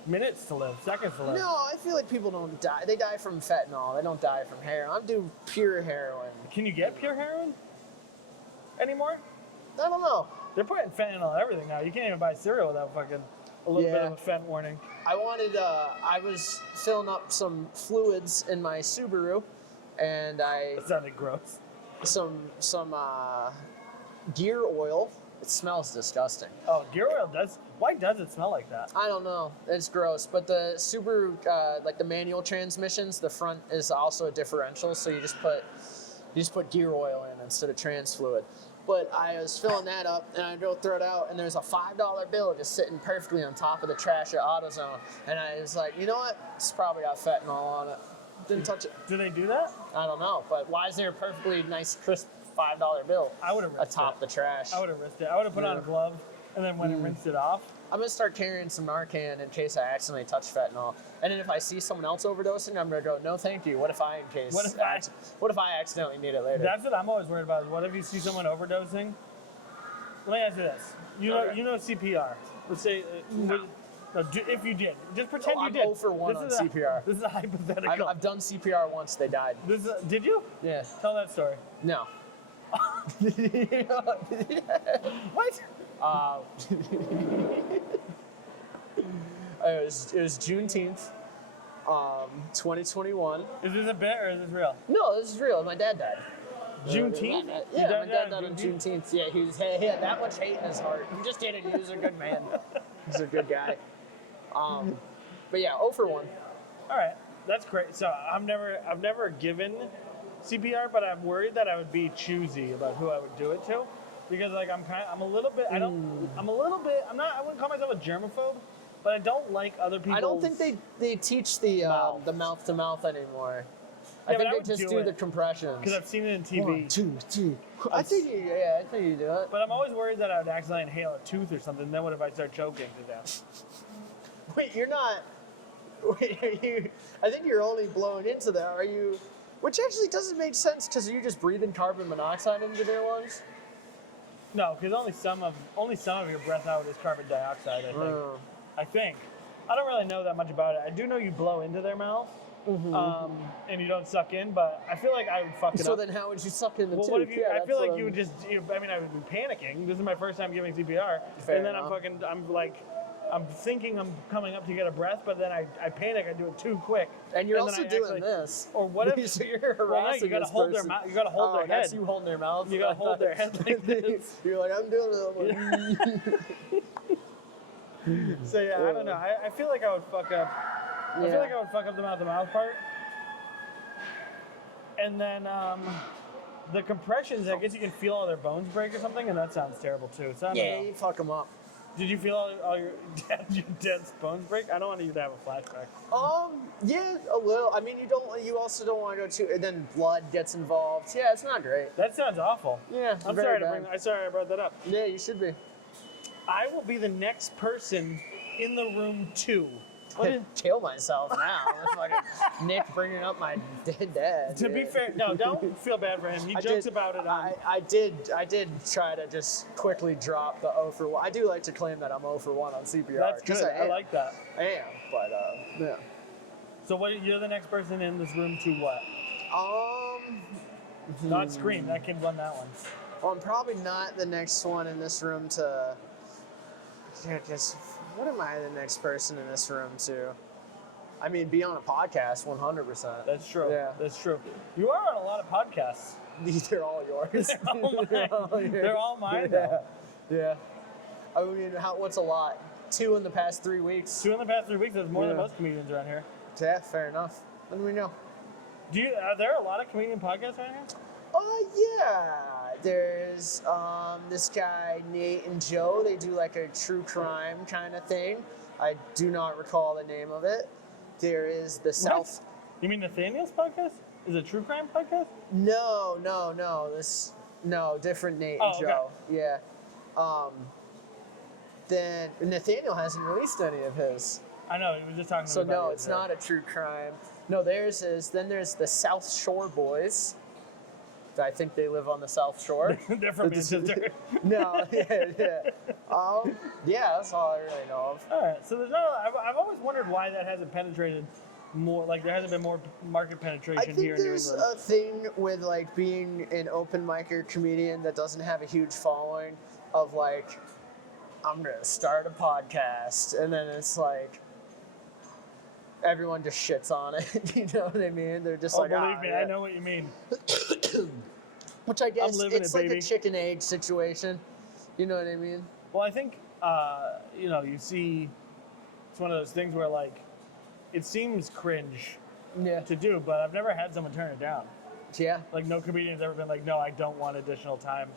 minutes to live, seconds to live. No, I feel like people don't die. They die from fentanyl. They don't die from heroin. I'm doing pure heroin. Can you get pure heroin anymore? I don't know. They're putting fentanyl in everything now. You can't even buy cereal without fucking a little bit of a fent warning. I was filling up some fluids in my Subaru, and That sounded gross. some gear oil. It smells disgusting. Oh, gear oil does. Why does it smell like that? I don't know. It's gross. But the Subaru, like the manual transmissions, the front is also a differential, so you just put gear oil in instead of trans fluid. But I was filling that up, and I go throw it out, and there's a $5 bill just sitting perfectly on top of the trash at AutoZone. And I was like, you know what? It's probably got fentanyl on it. Didn't touch it. Do they do that? I don't know, but why is there a perfectly nice, crisp $5 bill I would have risked atop it. the trash? I would have risked it. I would have put on a glove and then went and rinsed it off. I'm gonna start carrying some Narcan in case I accidentally touch fentanyl. And then if I see someone else overdosing, I'm gonna go, no, thank you. What if I what if I accidentally need it later? That's what I'm always worried about. Is what if you see someone overdosing? Let me ask you this: you know CPR. Let's say, if you did, just pretend you I'm did. 0 for 1 on CPR. This is a hypothetical. I've done CPR once. They died. Did you? Yeah. Tell that story. No. What? It was Juneteenth, 2021. Is this a bit or is this real? No, this is real. My dad died. Juneteenth? Yeah, my dad died on Juneteenth. Yeah, he had that much hate in his heart. He just didn't. He was a good man. He's a good guy. But yeah, 0 for 1. All right, that's great. So I've never given CPR, but I'm worried that I would be choosy about who I would do it to, because like I'm a little bit. I wouldn't call myself a germaphobe, but I don't like other people. I don't think they teach the mouth to mouth anymore. I think they just do the compressions. Because I've seen it in TV. 1, 2, 3. I think you do it. But I'm always worried that I would accidentally inhale a tooth or something. Then what if I start choking to death? Wait, you're not. Wait, are you? I think you're only blowing into that. Are you? Which actually doesn't make sense, because are you just breathing carbon monoxide into their lungs? No, because only some of your breath out is carbon dioxide. I think. I don't really know that much about it. I do know you blow into their mouth. And you don't suck in, but I feel like I would fuck it up. So then how would you suck in the tooth? What if you? I feel like you would just. I mean, I would be panicking. This is my first time giving CPR, and then I'm thinking I'm coming up to get a breath, but then I panic. I do it too quick. And you're also doing this. Or what if? So you're harassing you gotta hold their mouth. You gotta hold their head. That's you holding their mouth. You gotta hold their head like this. You're like, I'm doing it. So yeah, I don't know. I feel like I would fuck up. I feel like I would fuck up the mouth-to-mouth part. And then the compressions, I guess you can feel all their bones break or something, and that sounds terrible too. So I don't know. You fuck them up. Did you feel all your dad's bones break? I don't want you to have a flashback. Yeah, a little. I mean, you also don't want to go too, and then blood gets involved. Yeah, it's not great. That sounds awful. Yeah, I'm sorry I brought that up. Yeah, you should be. I will be the next person in the room too. Kill myself now. Fucking Nick bringing up my dead dad. To be fair, no, don't feel bad for him. He jokes about it. I did try to just quickly drop the 0 for 1. I do like to claim that I'm 0 for 1 on CPR. That's good. I like that. I am, but yeah. So you're the next person in this room to what? Not Scream. That kid won that one. Well, I'm probably not the next one in this room to. What am I the next person in this room to? I mean, be on a podcast, 100%. That's true. Yeah. That's true. You are on a lot of podcasts. They're all yours. They're all mine. Though. Yeah. I mean, what's a lot? 2 in the past 3 weeks. 2 in the past 3 weeks. That's more than most comedians around here. Yeah, fair enough. Let me know. Are there a lot of comedian podcasts around here? Yeah. There's this guy, Nate and Joe. They do like a true crime kind of thing. I do not recall the name of it. There is the South. You mean Nathaniel's podcast? Is it a true crime podcast? No. Different Nate and Joe. Okay. Yeah. Then Nathaniel hasn't released any of his. I know. He was just talking So about no, it's not a true crime. No, theirs is. Then there's the South Shore Boys. I think they live on the South Shore. They're from Manchester. No, yeah. Yeah, that's all I really know of. All right, so there's not. I've always wondered why that hasn't penetrated more. Like there hasn't been more market penetration here in New England. I think there's a thing with like being an open micer comedian that doesn't have a huge following. Of like, I'm gonna start a podcast, and then it's like. Everyone just shits on it. You know what I mean? They're just like, believe me, I know what you mean. Which I guess it's like baby. a chicken egg situation. You know what I mean? Well, I think, you see, it's one of those things where like, it seems cringe to do, but I've never had someone turn it down. Yeah. Like no comedian's ever been like, no, I don't want additional time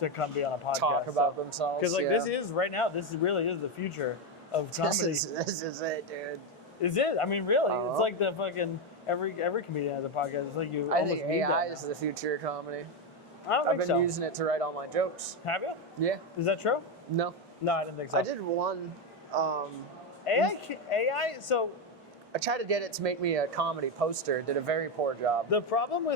to come be on a podcast. Talk about themselves. Because like yeah. this is right now. This really is the future of comedy. This is it, dude. Is it? I mean, really, Uh-huh. it's like the fucking every comedian has a podcast. It's like you I almost think need AI that is now. the future of comedy. I don't I've think been so. using it to write all my jokes. Have you? Yeah. Is that true? No. No, I didn't think so. I did one. AI. So I tried to get it to make me a comedy poster. Did a very poor job. the problem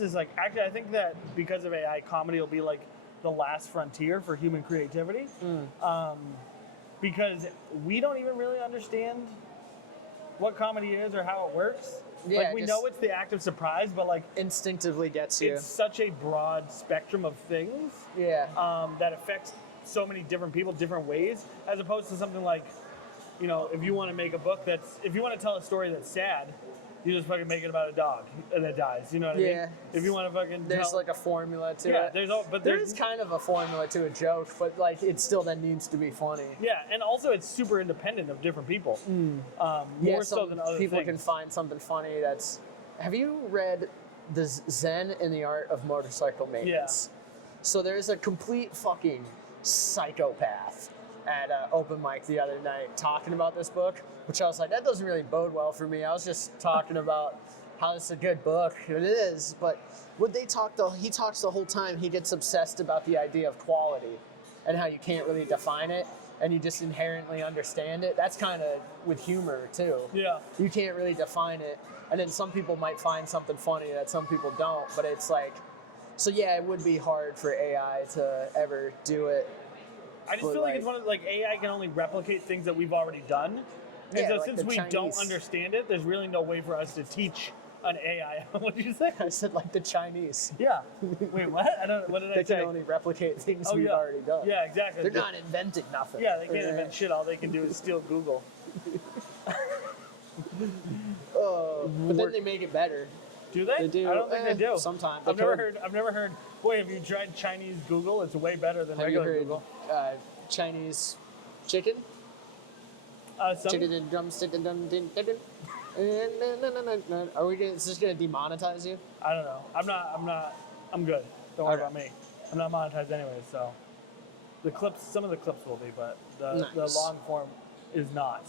is like actually I think that because of AI, comedy will be like the last frontier for human creativity. Because we don't even really understand what comedy is or how it works. Yeah, like we just- know it's the act of surprise, but like Instinctively gets you. it's such a broad spectrum of things Yeah. that affects so many different people different ways, as opposed to something like, you know, if you want to make a book if you want to tell a story that's sad, you just fucking make it about a dog that dies. You know what I Yeah. mean? If you want to fucking There's tell, like a formula to yeah, it. but There is kind of a formula to a joke, but like it still then needs to be funny. yeah, and also it's super independent of different people. Yeah, More so some than other people things. can find something funny that's. Have you read the Zen in the Art of Motorcycle Maintenance? So there's a complete fucking psychopath at an open mic the other night talking about this book, which I was like, that doesn't really bode well for me. I was just talking about how it's a good book. It is, but what he talks the whole time, he gets obsessed about the idea of quality and how you can't really define it and you just inherently understand it. That's kind of with humor too. Yeah. You can't really define it. And then some people might find something funny that some people don't, but it's like, so yeah, it would be hard for AI to ever do it. I just But, feel like it's one of like AI can only replicate things that we've already done. And Yeah, so like since the we don't Chinese. understand it, there's really no way for us to teach an AI. What did you say? I said like the Chinese. Yeah. Wait, what? What did I They say? can only replicate things Oh, we've yeah. already done. Yeah, exactly. They're not inventing nothing. Yeah, they can't invent shit. All they can do is steal Google. But then they make it better. Do they? They do. I don't think they do. Sometimes. I've never heard. Boy, have you tried Chinese Google? It's way better than Have you regular heard Google. Chinese chicken? Chicken and drumstick and Are we gonna, is this gonna demonetize you? I don't know. I'm good. Don't worry about me. I'm not monetized anyway, so some of the clips will be, but the Nice. long form is not.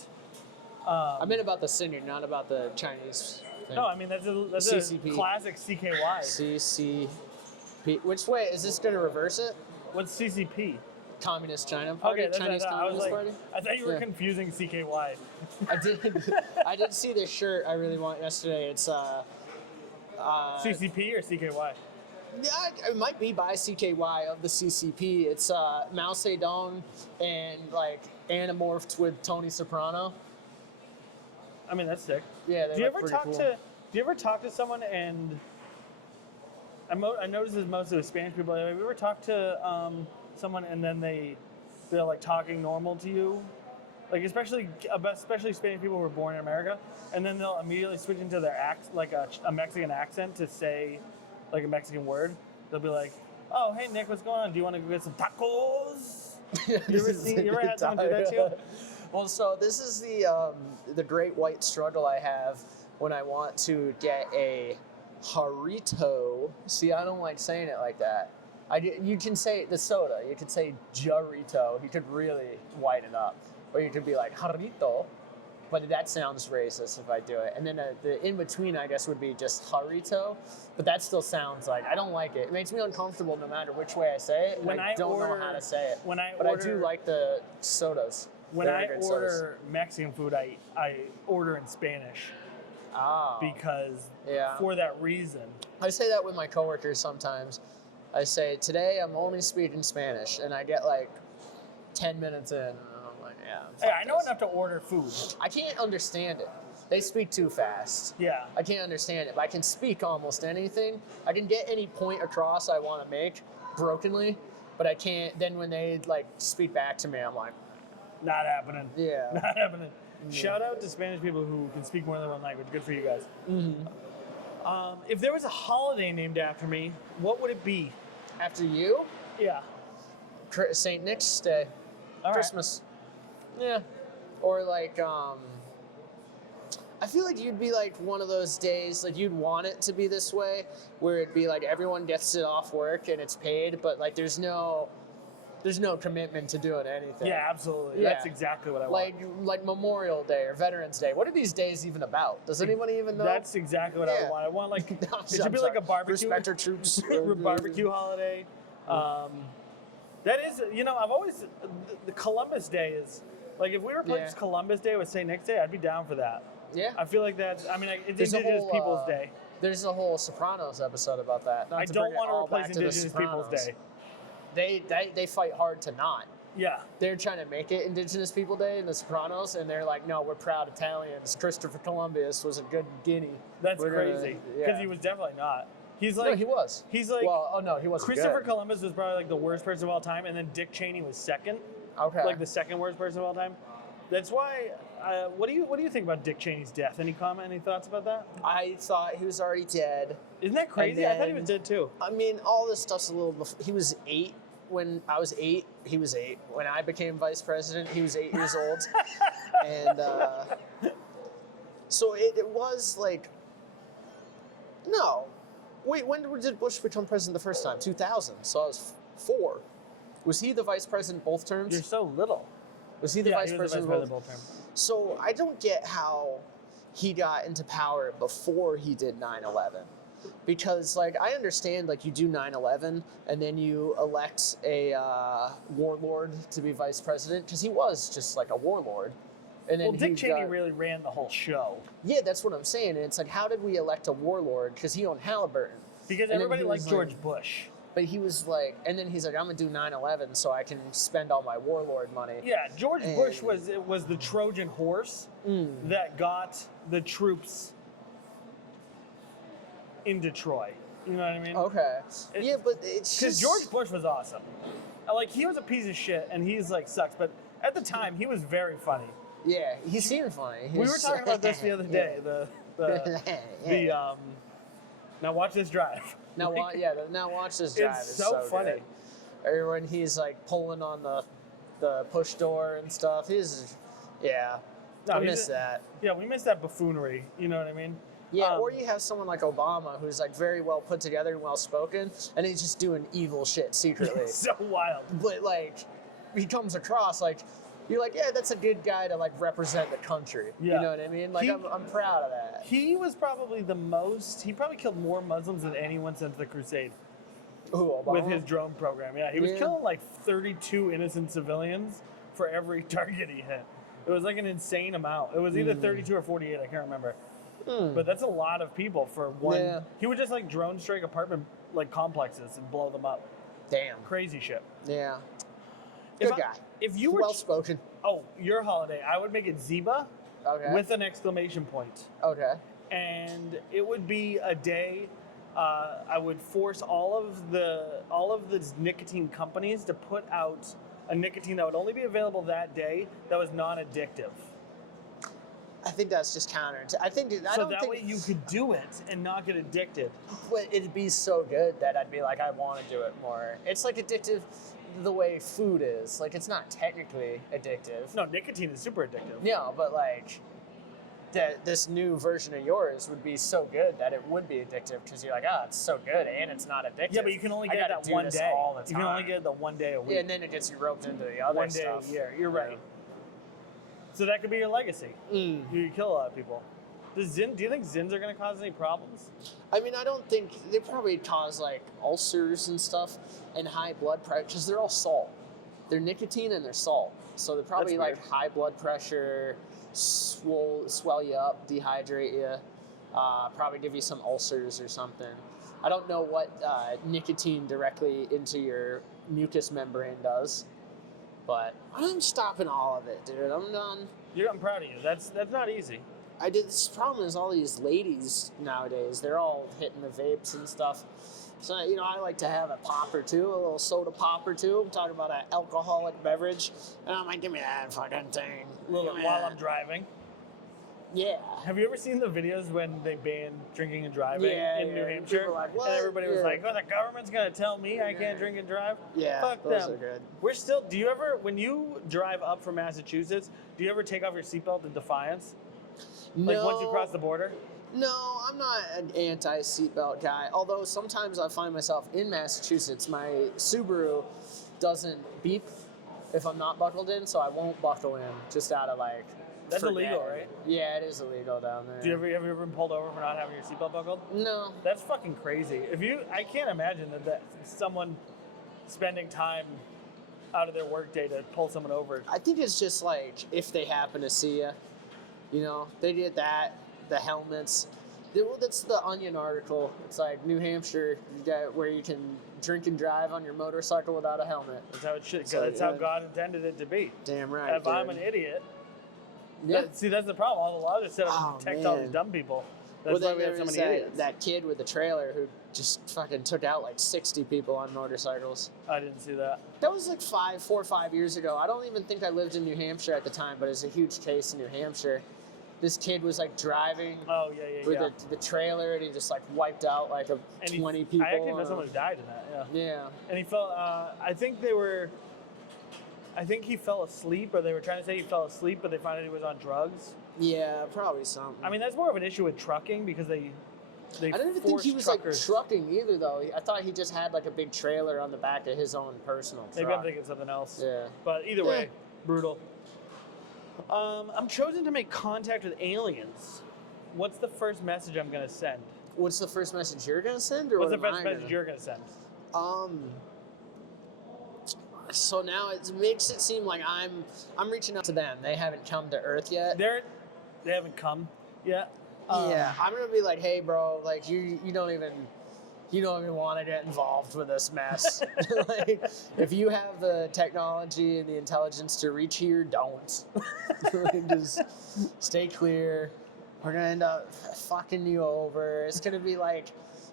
I meant about the singer, not about the Chinese thing. No, I mean that's a CCP. classic CKY. CCP. Which way is this gonna reverse it? What's CCP? Communist China Party. Okay, that's Chinese what I was Communist like. Party. I thought you were Yeah. confusing CKY. I did see this shirt I really want yesterday. It's CCP or CKY? yeah, it might be by CKY of the CCP. It's Mao Zedong and like anamorphed with Tony Soprano. I mean that's sick. Yeah, they Do you look ever pretty talk cool. to? Do you ever talk to someone and? I noticed this mostly with Spanish people. Have you ever talked to someone and then they're like talking normal to you, like especially Spanish people who were born in America, and then they'll immediately switch into their like a Mexican accent to say like a Mexican word. They'll be like, "Oh, hey Nick, what's going on? Do you want to go get some tacos?" You ever had someone do that to you? Well, so this is the great white struggle I have when I want to get a jarrito. See, I don't like saying it like that. You can say the soda. You could say jarrito. You could really whiten it up, or you could be like jarrito. But that sounds racist if I do it. And then the in between, I guess, would be just jarrito. But that still sounds like I don't like it. It makes me uncomfortable no matter which way I say it. And When I don't know order- how to say it. when I but I order- do like the sodas. When They're I good order sodas. Mexican food, I order in Spanish Oh. because Yeah. for that reason. I say that with my coworkers sometimes. I say, today I'm only speaking Spanish, and I get like 10 minutes in, and I'm like, yeah. Hey, fuck I know this. enough to order food. I can't understand it. They speak too fast. Yeah. I can't understand it, but I can speak almost anything. I can get any point across I want to make brokenly, but I can't. Then when they like speak back to me, I'm like, Not happening. yeah. Not happening. Shout out to Spanish people who can speak more than one language. Good for you guys. If there was a holiday named after me, what would it be? After you, Yeah. St. Nick's Day, All right. Christmas. Yeah. Or like, I feel like you'd be like one of those days, like you'd want it to be this way, where it'd be like everyone gets it off work and it's paid, but like there's no commitment to doing anything. Yeah, absolutely. Yeah. That's exactly what I want. Like Memorial Day or Veterans Day. What are these days even about? Does anybody even know? That's exactly what I Yeah. want. I want like No, it should be like a barbecue. Respect our troops. Barbecue holiday. That is, I've always the Columbus Day is like if we replaced Columbus Day with St. Nick's Day, I'd be down for that. Yeah. I feel like that's. I mean, it's There's a Indigenous whole, Peoples Day. There's a whole Sopranos episode about that. Not I to don't bring it want to all replace back to the Indigenous Peoples Sopranos. Day. They fight hard to not. Yeah. They're trying to make it Indigenous People Day in The Sopranos, and they're like, no, we're proud Italians. Christopher Columbus was a good guinea. That's crazy. Because he was definitely not. He's like. No, he was. He's like. Well, oh no, he wasn't Christopher good. Columbus was probably like the worst person of all time, and then Dick Cheney was second. Okay. Like the second worst person of all time. That's why. What do you think about Dick Cheney's death? Any comment? Any thoughts about that? I thought he was already dead. Isn't that crazy? I thought he was dead too. I mean, all this stuff's a little. He was 8 when I was 8. He was 8 when I became vice president. He was 8 years old, and so it was like. No, wait. When did Bush become president the first time? 2000. So I was 4. Was he the vice president both terms? You're so little. Was he the vice president both terms? So I don't get how he got into power before he did 9/11. Because, like, I understand, like, you do 9/11 and then you elect a warlord to be vice president, because he was just, like, a warlord. And then Dick Cheney really ran the whole show. Yeah, that's what I'm saying. And it's like, how did we elect a warlord? Because he owned Halliburton. Because everybody liked George Bush. But he was like, and then he's like, I'm going to do 9/11 so I can spend all my warlord money. Yeah, George Bush was the Trojan horse that got the troops in Detroit. You know what I mean? Okay. Yeah, but it's because just... George Bush was awesome. Like, he was a piece of shit, and he's like sucks. But at the time, he was very funny. Yeah, he seemed funny. We were talking about this the other day. Now watch this drive. Now watch this drive. It's so funny. Good. Or when he's like pulling on the push door and stuff. I miss that. Yeah, we miss that buffoonery. You know what I mean? Yeah, or you have someone like Obama who's like very well put together and well spoken, and he's just doing evil shit secretly. So wild. But like, he comes across like, you're like, yeah, that's a good guy to like represent the country. Yeah. You know what I mean? Like, I'm proud of that. He was probably he probably killed more Muslims than anyone since the Crusade. Who, Obama? With his drone program. Yeah, he was killing like 32 innocent civilians for every target he hit. It was like an insane amount. It was either 32 or 48, I can't remember. But that's a lot of people for one. Yeah. He would just like drone strike apartment like complexes and blow them up. Damn. Crazy shit. Yeah. Good guy. If you were well spoken. Oh, your holiday, I would make it Zeiba with an exclamation point. Okay. And it would be a day I would force all of the nicotine companies to put out a nicotine that would only be available that day that was non-addictive. I think that's just counter. I think that way you could do it and not get addicted. But it'd be so good that I'd be like, I want to do it more. It's like addictive the way food is. Like, it's not technically addictive. No, nicotine is super addictive. No, but like, this new version of yours would be so good that it would be addictive, because you're like, it's so good and it's not addictive. Yeah, but you can only get that one day. All the time. You can only get the one day a week. Yeah, and then it gets you roped into the other stuff. One day a year. You're right. So that could be your legacy. You could kill a lot of people. Do you think Zins are going to cause any problems? I mean, I don't think they probably cause like ulcers and stuff and high blood pressure, because they're all salt. They're nicotine and they're salt, so they're probably like high blood pressure, swell you up, dehydrate you, probably give you some ulcers or something. I don't know what nicotine directly into your mucous membrane does. But I'm stopping all of it, dude. I'm done. I'm proud of you. That's not easy. This problem is all these ladies nowadays. They're all hitting the vapes and stuff. So, I like to have a pop or two, a little soda pop or two. I'm talking about an alcoholic beverage. And I'm like, give me that fucking thing. While I'm driving. Yeah. Have you ever seen the videos when they banned drinking and driving in New Hampshire? Like, what? And everybody was like, the government's going to tell me I can't drink and drive? Yeah, fuck those them. are good. We're still, do you ever, when you drive up from Massachusetts, do you ever take off your seatbelt in defiance? Like No. once you cross the border? No, I'm not an anti-seatbelt guy. Although sometimes I find myself in Massachusetts, my Subaru doesn't beep if I'm not buckled in, so I won't buckle in just out of like. That's illegal, forgetting. right? Yeah, it is illegal down there. Have you ever been pulled over for not having your seatbelt buckled? No. That's fucking crazy. I can't imagine that someone spending time out of their workday to pull someone over. I think it's just like if they happen to see you, they did that. The helmets. That's the Onion article. It's like New Hampshire, where you can drink and drive on your motorcycle without a helmet. That's how it should. So, That's how God intended it to be. Damn right. If I'm an idiot, yeah. see, that's the problem. All the laws are set up to protect all these dumb people. That's why we have so many idiots. That kid with the trailer who just fucking took out like 60 people on motorcycles. I didn't see that. That was like 4 or 5 years ago. I don't even think I lived in New Hampshire at the time, but it's a huge case in New Hampshire. This kid was like driving with the trailer, and he just like wiped out like 20 people. I actually know someone who died in that. Yeah. Yeah. And he fell. I think he fell asleep, or they were trying to say he fell asleep, but they found out he was on drugs. Yeah, probably something. I mean, that's more of an issue with trucking because they I didn't even think he was truckers. like trucking either, though. I thought he just had like a big trailer on the back of his own personal truck. Maybe I'm thinking something else. Yeah. But either way, brutal. I'm chosen to make contact with aliens. What's the first message I'm going to send? What's the first message you're gonna send, or What's the what am first I message you're going to send? So now it makes it seem like I'm reaching out to them. They haven't come to Earth yet. They haven't come yet. Yeah, I'm gonna be like, hey, bro, like you don't even want to get involved with this mess. Like, if you have the technology and the intelligence to reach here, don't. Like, just stay clear. We're gonna end up fucking you over. It's gonna be like,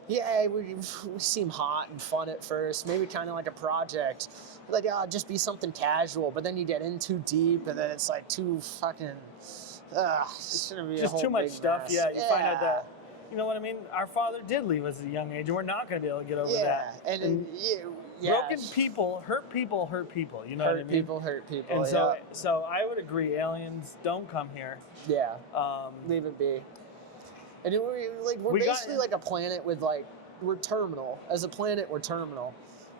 yeah, we seem hot and fun at first, maybe kind of like a project. Like, just be something casual, but then you get in too deep, and then it's like too fucking. It's gonna be just a whole too much big stuff. mess. Yeah, you find out that. You know what I mean? Our father did leave us at a young age, and we're not going to be able to get over that. And broken people hurt people hurt people. You know what I mean? Hurt people. And so I would agree. Aliens don't come here. Yeah. Leave it be. And we're basically like a planet with like we're terminal. As a planet, we're terminal.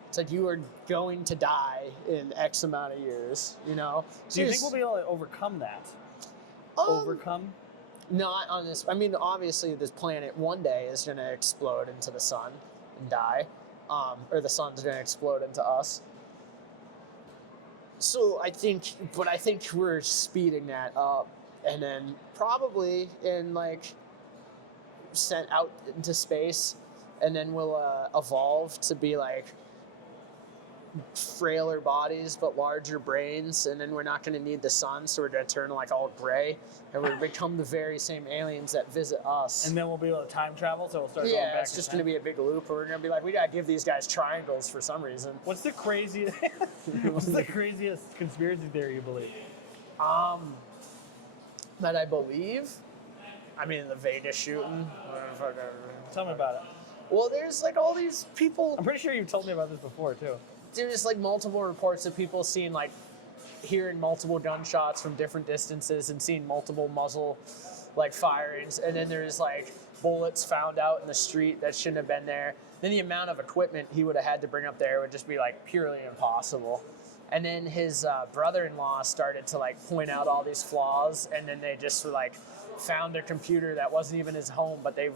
It's like you are going to die in X amount of years. You know. Do you think we'll be able to overcome that? Overcome? Not on this. I mean, obviously, this planet one day is going to explode into the sun and die, or the sun's going to explode into us. So I think we're speeding that up, and then probably in like sent out into space, and then we'll evolve to be like frailer bodies but larger brains, and then we're not going to need the sun, so we're going to turn like all gray, and we'll become the very same aliens that visit us. And then we'll be able to time travel, so we'll start going back. Yeah, it's just going to be a big loop, and we're going to be like, we got to give these guys triangles for some reason. What's the craziest conspiracy theory you believe? That I believe? I mean, the Vegas shooting. Tell me about it. Well, there's like all these people. I'm pretty sure you've told me about this before, too. There's like multiple reports of people seeing like hearing multiple gunshots from different distances and seeing multiple muzzle like firings, and then there's like bullets found out in the street that shouldn't have been there. Then the amount of equipment he would have had to bring up there would just be like purely impossible. And then his brother-in-law started to like point out all these flaws, and then they just were like found a computer that wasn't even his home, but they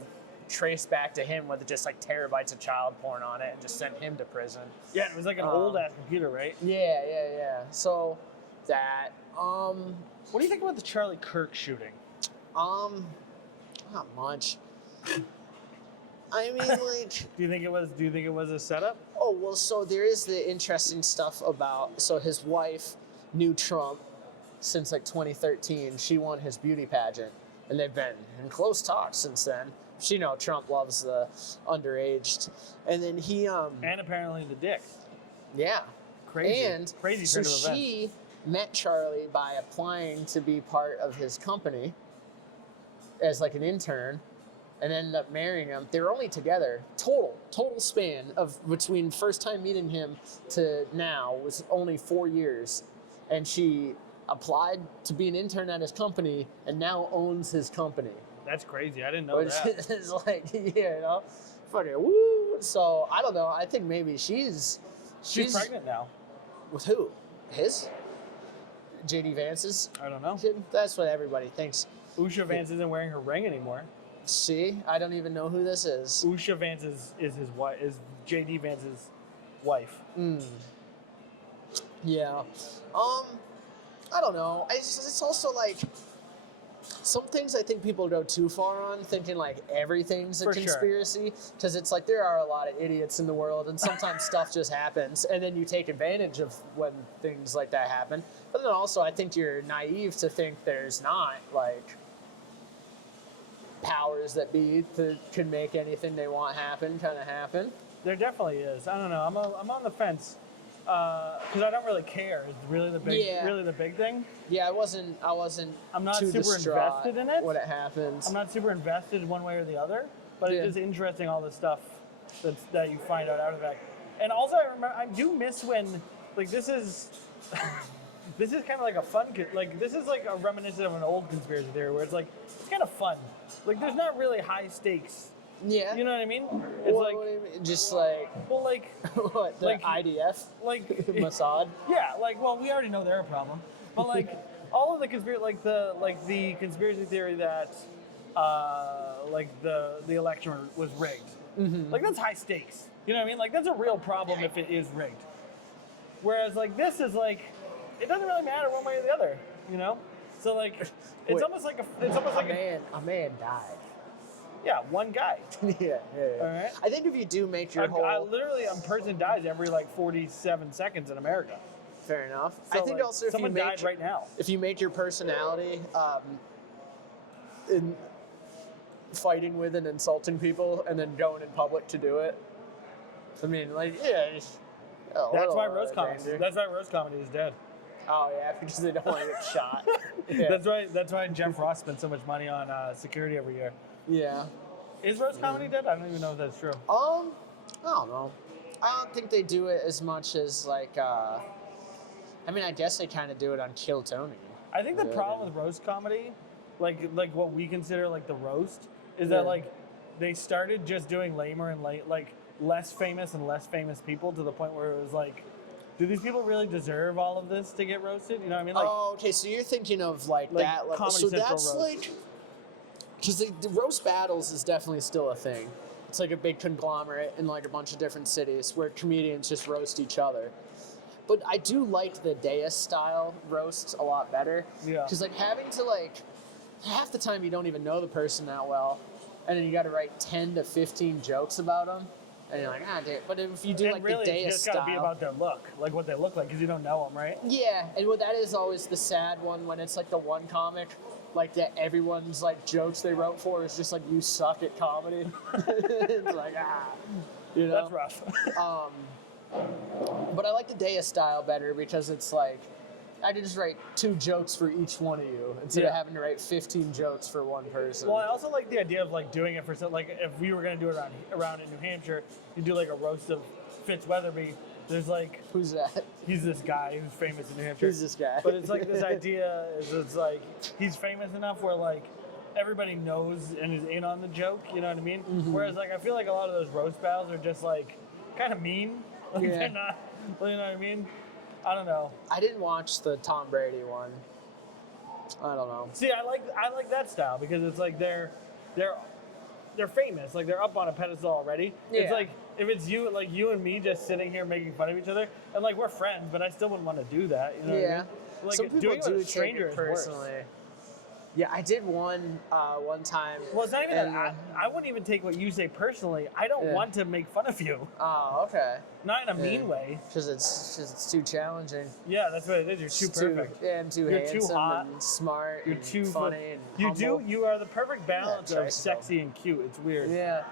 traced back to him with just like terabytes of child porn on it and just sent him to prison. Yeah, it was like an old ass computer, right? Yeah. So that what do you think about the Charlie Kirk shooting? Not much. I mean, like, do you think it was a setup? Oh, well, so there is the interesting stuff about, so his wife knew Trump since like 2013. She won his beauty pageant, and they've been in close talks since then. She Trump loves the underaged, and then he and apparently the dick. Yeah, crazy. And crazy. So she met Charlie by applying to be part of his company as like an intern, and ended up marrying him. They were only together total span of between first time meeting him to now was only 4 years, and she applied to be an intern at his company and now owns his company. That's crazy. I didn't know Which that. is like, fucking woo. So I don't know. I think maybe she's pregnant now. With who? His? JD Vance's I don't know. kid? That's what everybody thinks. Usha Vance isn't wearing her ring anymore. See, I don't even know who this is. Usha Vance is his wife. Is JD Vance's wife. Yeah. I don't know. It's also like some things I think people go too far on, thinking like everything's a For sure. conspiracy, because it's like there are a lot of idiots in the world, and sometimes stuff just happens, and then you take advantage of when things like that happen. But then also, I think you're naive to think there's not like powers that be that can make anything they want happen kind of happen. There definitely is. I don't know. I'm on the fence because I don't really care. Is really the big thing. Yeah, I wasn't. I'm not too super distraught invested in it. when it happens. I'm not super invested one way or the other, but Yeah. it's just interesting all the stuff that you find out of that. And also, I do miss when like this is this is kind of like a fun like this is like a reminiscent of an old conspiracy theory where it's like it's kind of fun. Like there's not really high stakes. Yeah. You know what I mean? It's what like do you mean? Just like well, like what the like- IDF, like Mossad. yeah, like well, we already know they're a problem, but like all of the the conspiracy theory that like the election was rigged. Like that's high stakes. You know what I mean? Like that's a real problem if it is rigged. Whereas like this is like it doesn't really matter one way or the other. You know? So like it's Wait. almost like A man died. yeah, one guy. yeah. All right. I think if you do make your Literally a person dies every like 47 seconds in America. fair enough. So, I think like, also if you someone make died right now. if you make your personality in fighting with and insulting people and then going in public to do it. I mean, like, yeah. That's why roast comedy is dead. Oh yeah, because they don't want to get shot. Yeah. That's why Jeff Ross spent so much money on security every year. Yeah. Is roast comedy dead? I don't even know if that's true. I don't know. I don't think they do it as much as like. I mean, I guess they kind of do it on Kill Tony. I think the Yeah, problem with roast comedy, like what we consider like the roast, is Yeah. that like they started just doing lamer and like less famous and less famous people to the point where it was like, do these people really deserve all of this to get roasted? You know what I mean? Like, Oh, okay. So you're thinking of like Like that level. Comedy So Central that's roast. like, because the roast battles is definitely still a thing. It's like a big conglomerate in like a bunch of different cities where comedians just roast each other. But I do like the Deus style roasts a lot better. Yeah. Because like having to like, half the time you don't even know the person that well, and then you got to write 10 to 15 jokes about them, and you're like, dude. But if you do and like really, the it's Deus just got to style, be about their look, like what they look like, because you don't know them, right? yeah, and well, that is always the sad one when it's like the one comic, like that everyone's like jokes they wrote for is just like you suck at comedy. It's like you know. That's rough. But I like the Deus style better because it's like I can just write 2 jokes for each one of you instead of Yeah. having to write 15 jokes for one person. Well, I also like the idea of like doing it for like if we were gonna do it around in New Hampshire, you do like a roast of Fitz Weatherby. There's like Who's that? he's this guy who's famous in New Hampshire. Who's this guy? But it's like this idea is it's like he's famous enough where like everybody knows and is in on the joke. You know what I mean? Mm-hmm. Whereas like I feel like a lot of those roast battles are just like kind of mean. Like Yeah. they're not. You know what I mean? I don't know. I didn't watch the Tom Brady one. I don't know. See, I like that style because it's like they're famous, like they're up on a pedestal already. It's Yeah. like if it's you, like you and me, just sitting here making fun of each other, and like we're friends, but I still wouldn't want to do that. You know Yeah. what I mean? Like Some people doing it do with a take stranger it is worse. personally. Yeah, I did one time. Well, it's not even and, that. I wouldn't even take what you say personally. I don't Yeah. want to make fun of you, Oh, okay. not in a Yeah. mean way. Because it's too challenging. Yeah, that's what it is. You're too It's perfect. Yeah, I'm too You're too handsome hot. and smart. You're and too funny and You humble. You are the perfect balance try of sexy and cute. It's weird. Yeah,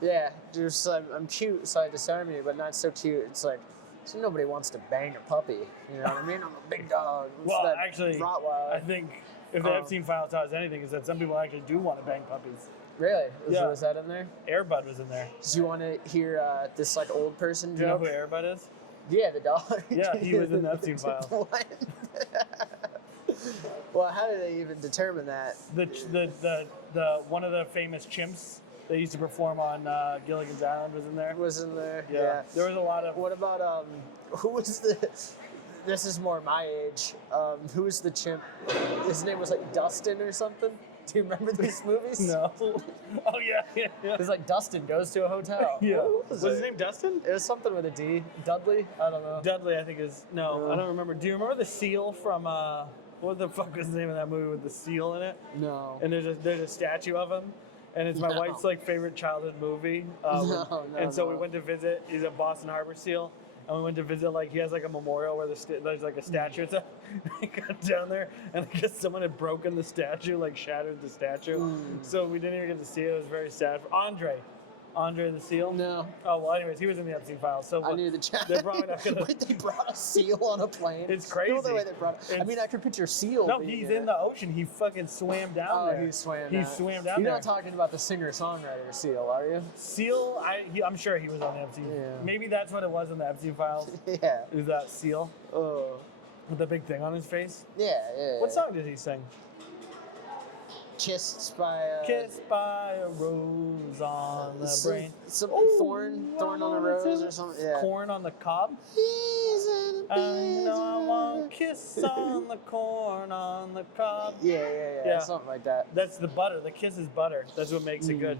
yeah. Just I'm cute, so I disarm you, but not so cute. It's like so nobody wants to bang a puppy. You know what I mean? I'm a big dog. What's Well, that actually, Rottweiler? I think if the Epstein file taught us anything, is that some people actually do want to bang puppies. Really? Yeah. Was that in there? Air Bud was in there. Do you want to hear this like old person Do you know joke? who Air Bud is? Yeah, the dog. Yeah, he was in the Epstein file. What? Well, how did they even determine that? The one of the famous chimps that used to perform on Gilligan's Island was in there. Was in there? Yeah. There was a lot of. What about who was the? This is more my age. Who was the chimp? His name was like Dustin or something. Do you remember these movies? No. Oh yeah. It was like Dustin goes to a hotel. Yeah. What Was his name Dustin? It was something with a D. Dudley? I don't know. Dudley, I think is no. I don't remember. Do you remember the seal from what the fuck was the name of that movie with the seal in it? No. And there's a statue of him, and it's my No. wife's like favorite childhood movie. And so we went to visit. He's a Boston Harbor seal. And we went to visit, like, he has, like, a memorial where there's, like, a statue. So I got down there, and I guess someone had broken the statue, like, shattered the statue. So we didn't even get to see it. It was very sad. For Andre the seal? No. Oh, well, anyways, he was in the Epstein files. So I knew the chat. they're probably not going to... Wait, they brought a seal on a plane? It's crazy. No, the way they brought it. I mean, I could picture seal. No, being he's in the ocean. He fucking swam down there. He swam He down. swam down You're there. not talking about the singer-songwriter seal, are you? Seal, I'm sure he was on the Epstein. Yeah. Maybe that's what it was in the Epstein files. Yeah. Is that seal Oh. with the big thing on his face? Yeah. What song did he sing? Kissed by a... Kissed by a rose on the brain. Some Ooh, thorn on a rose or something. Yeah. Corn on the cob. I know I want kiss on the corn on the cob. Yeah. Something like that. That's the butter. The kiss is butter. That's what makes it good.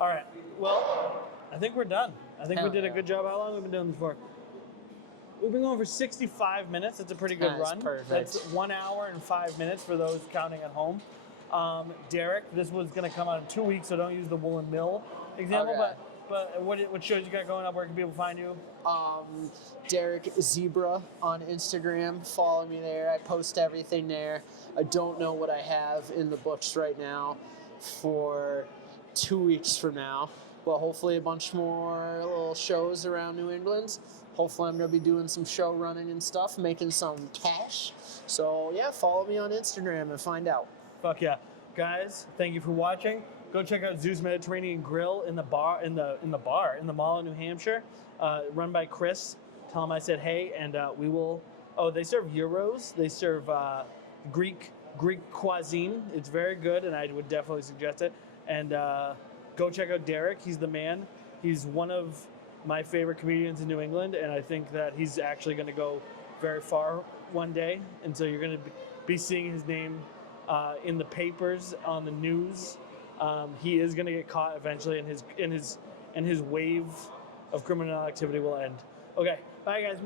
All right. Well, I think we're done. I think we did a good job. How long have we been doing this for? We've been going for 65 minutes. That's a pretty good That's run. perfect. That's 1 hour and 5 minutes for those counting at home. Derek, this was going to come out in 2 weeks, so don't use the Woolen Mill example. Okay. But what shows you got going up? Where can people find you? Derek Zeiba on Instagram. Follow me there. I post everything there. I don't know what I have in the books right now for 2 weeks from now, but hopefully a bunch more little shows around New England. Hopefully I'm going to be doing some show running and stuff, making some cash. So yeah, follow me on Instagram and find out. Fuck yeah. Guys, thank you for watching. Go check out Zeus Mediterranean Grill in the Mall of New Hampshire, run by Chris. Tell him I said hey, and we will. Oh, they serve gyros. They serve Greek cuisine. It's very good, and I would definitely suggest it. And go check out Derek. He's the man. He's one of my favorite comedians in New England, and I think that he's actually going to go very far one day. And so you're going to be seeing his name in the papers, on the news. He is going to get caught eventually, and his wave of criminal activity will end. Okay, bye guys.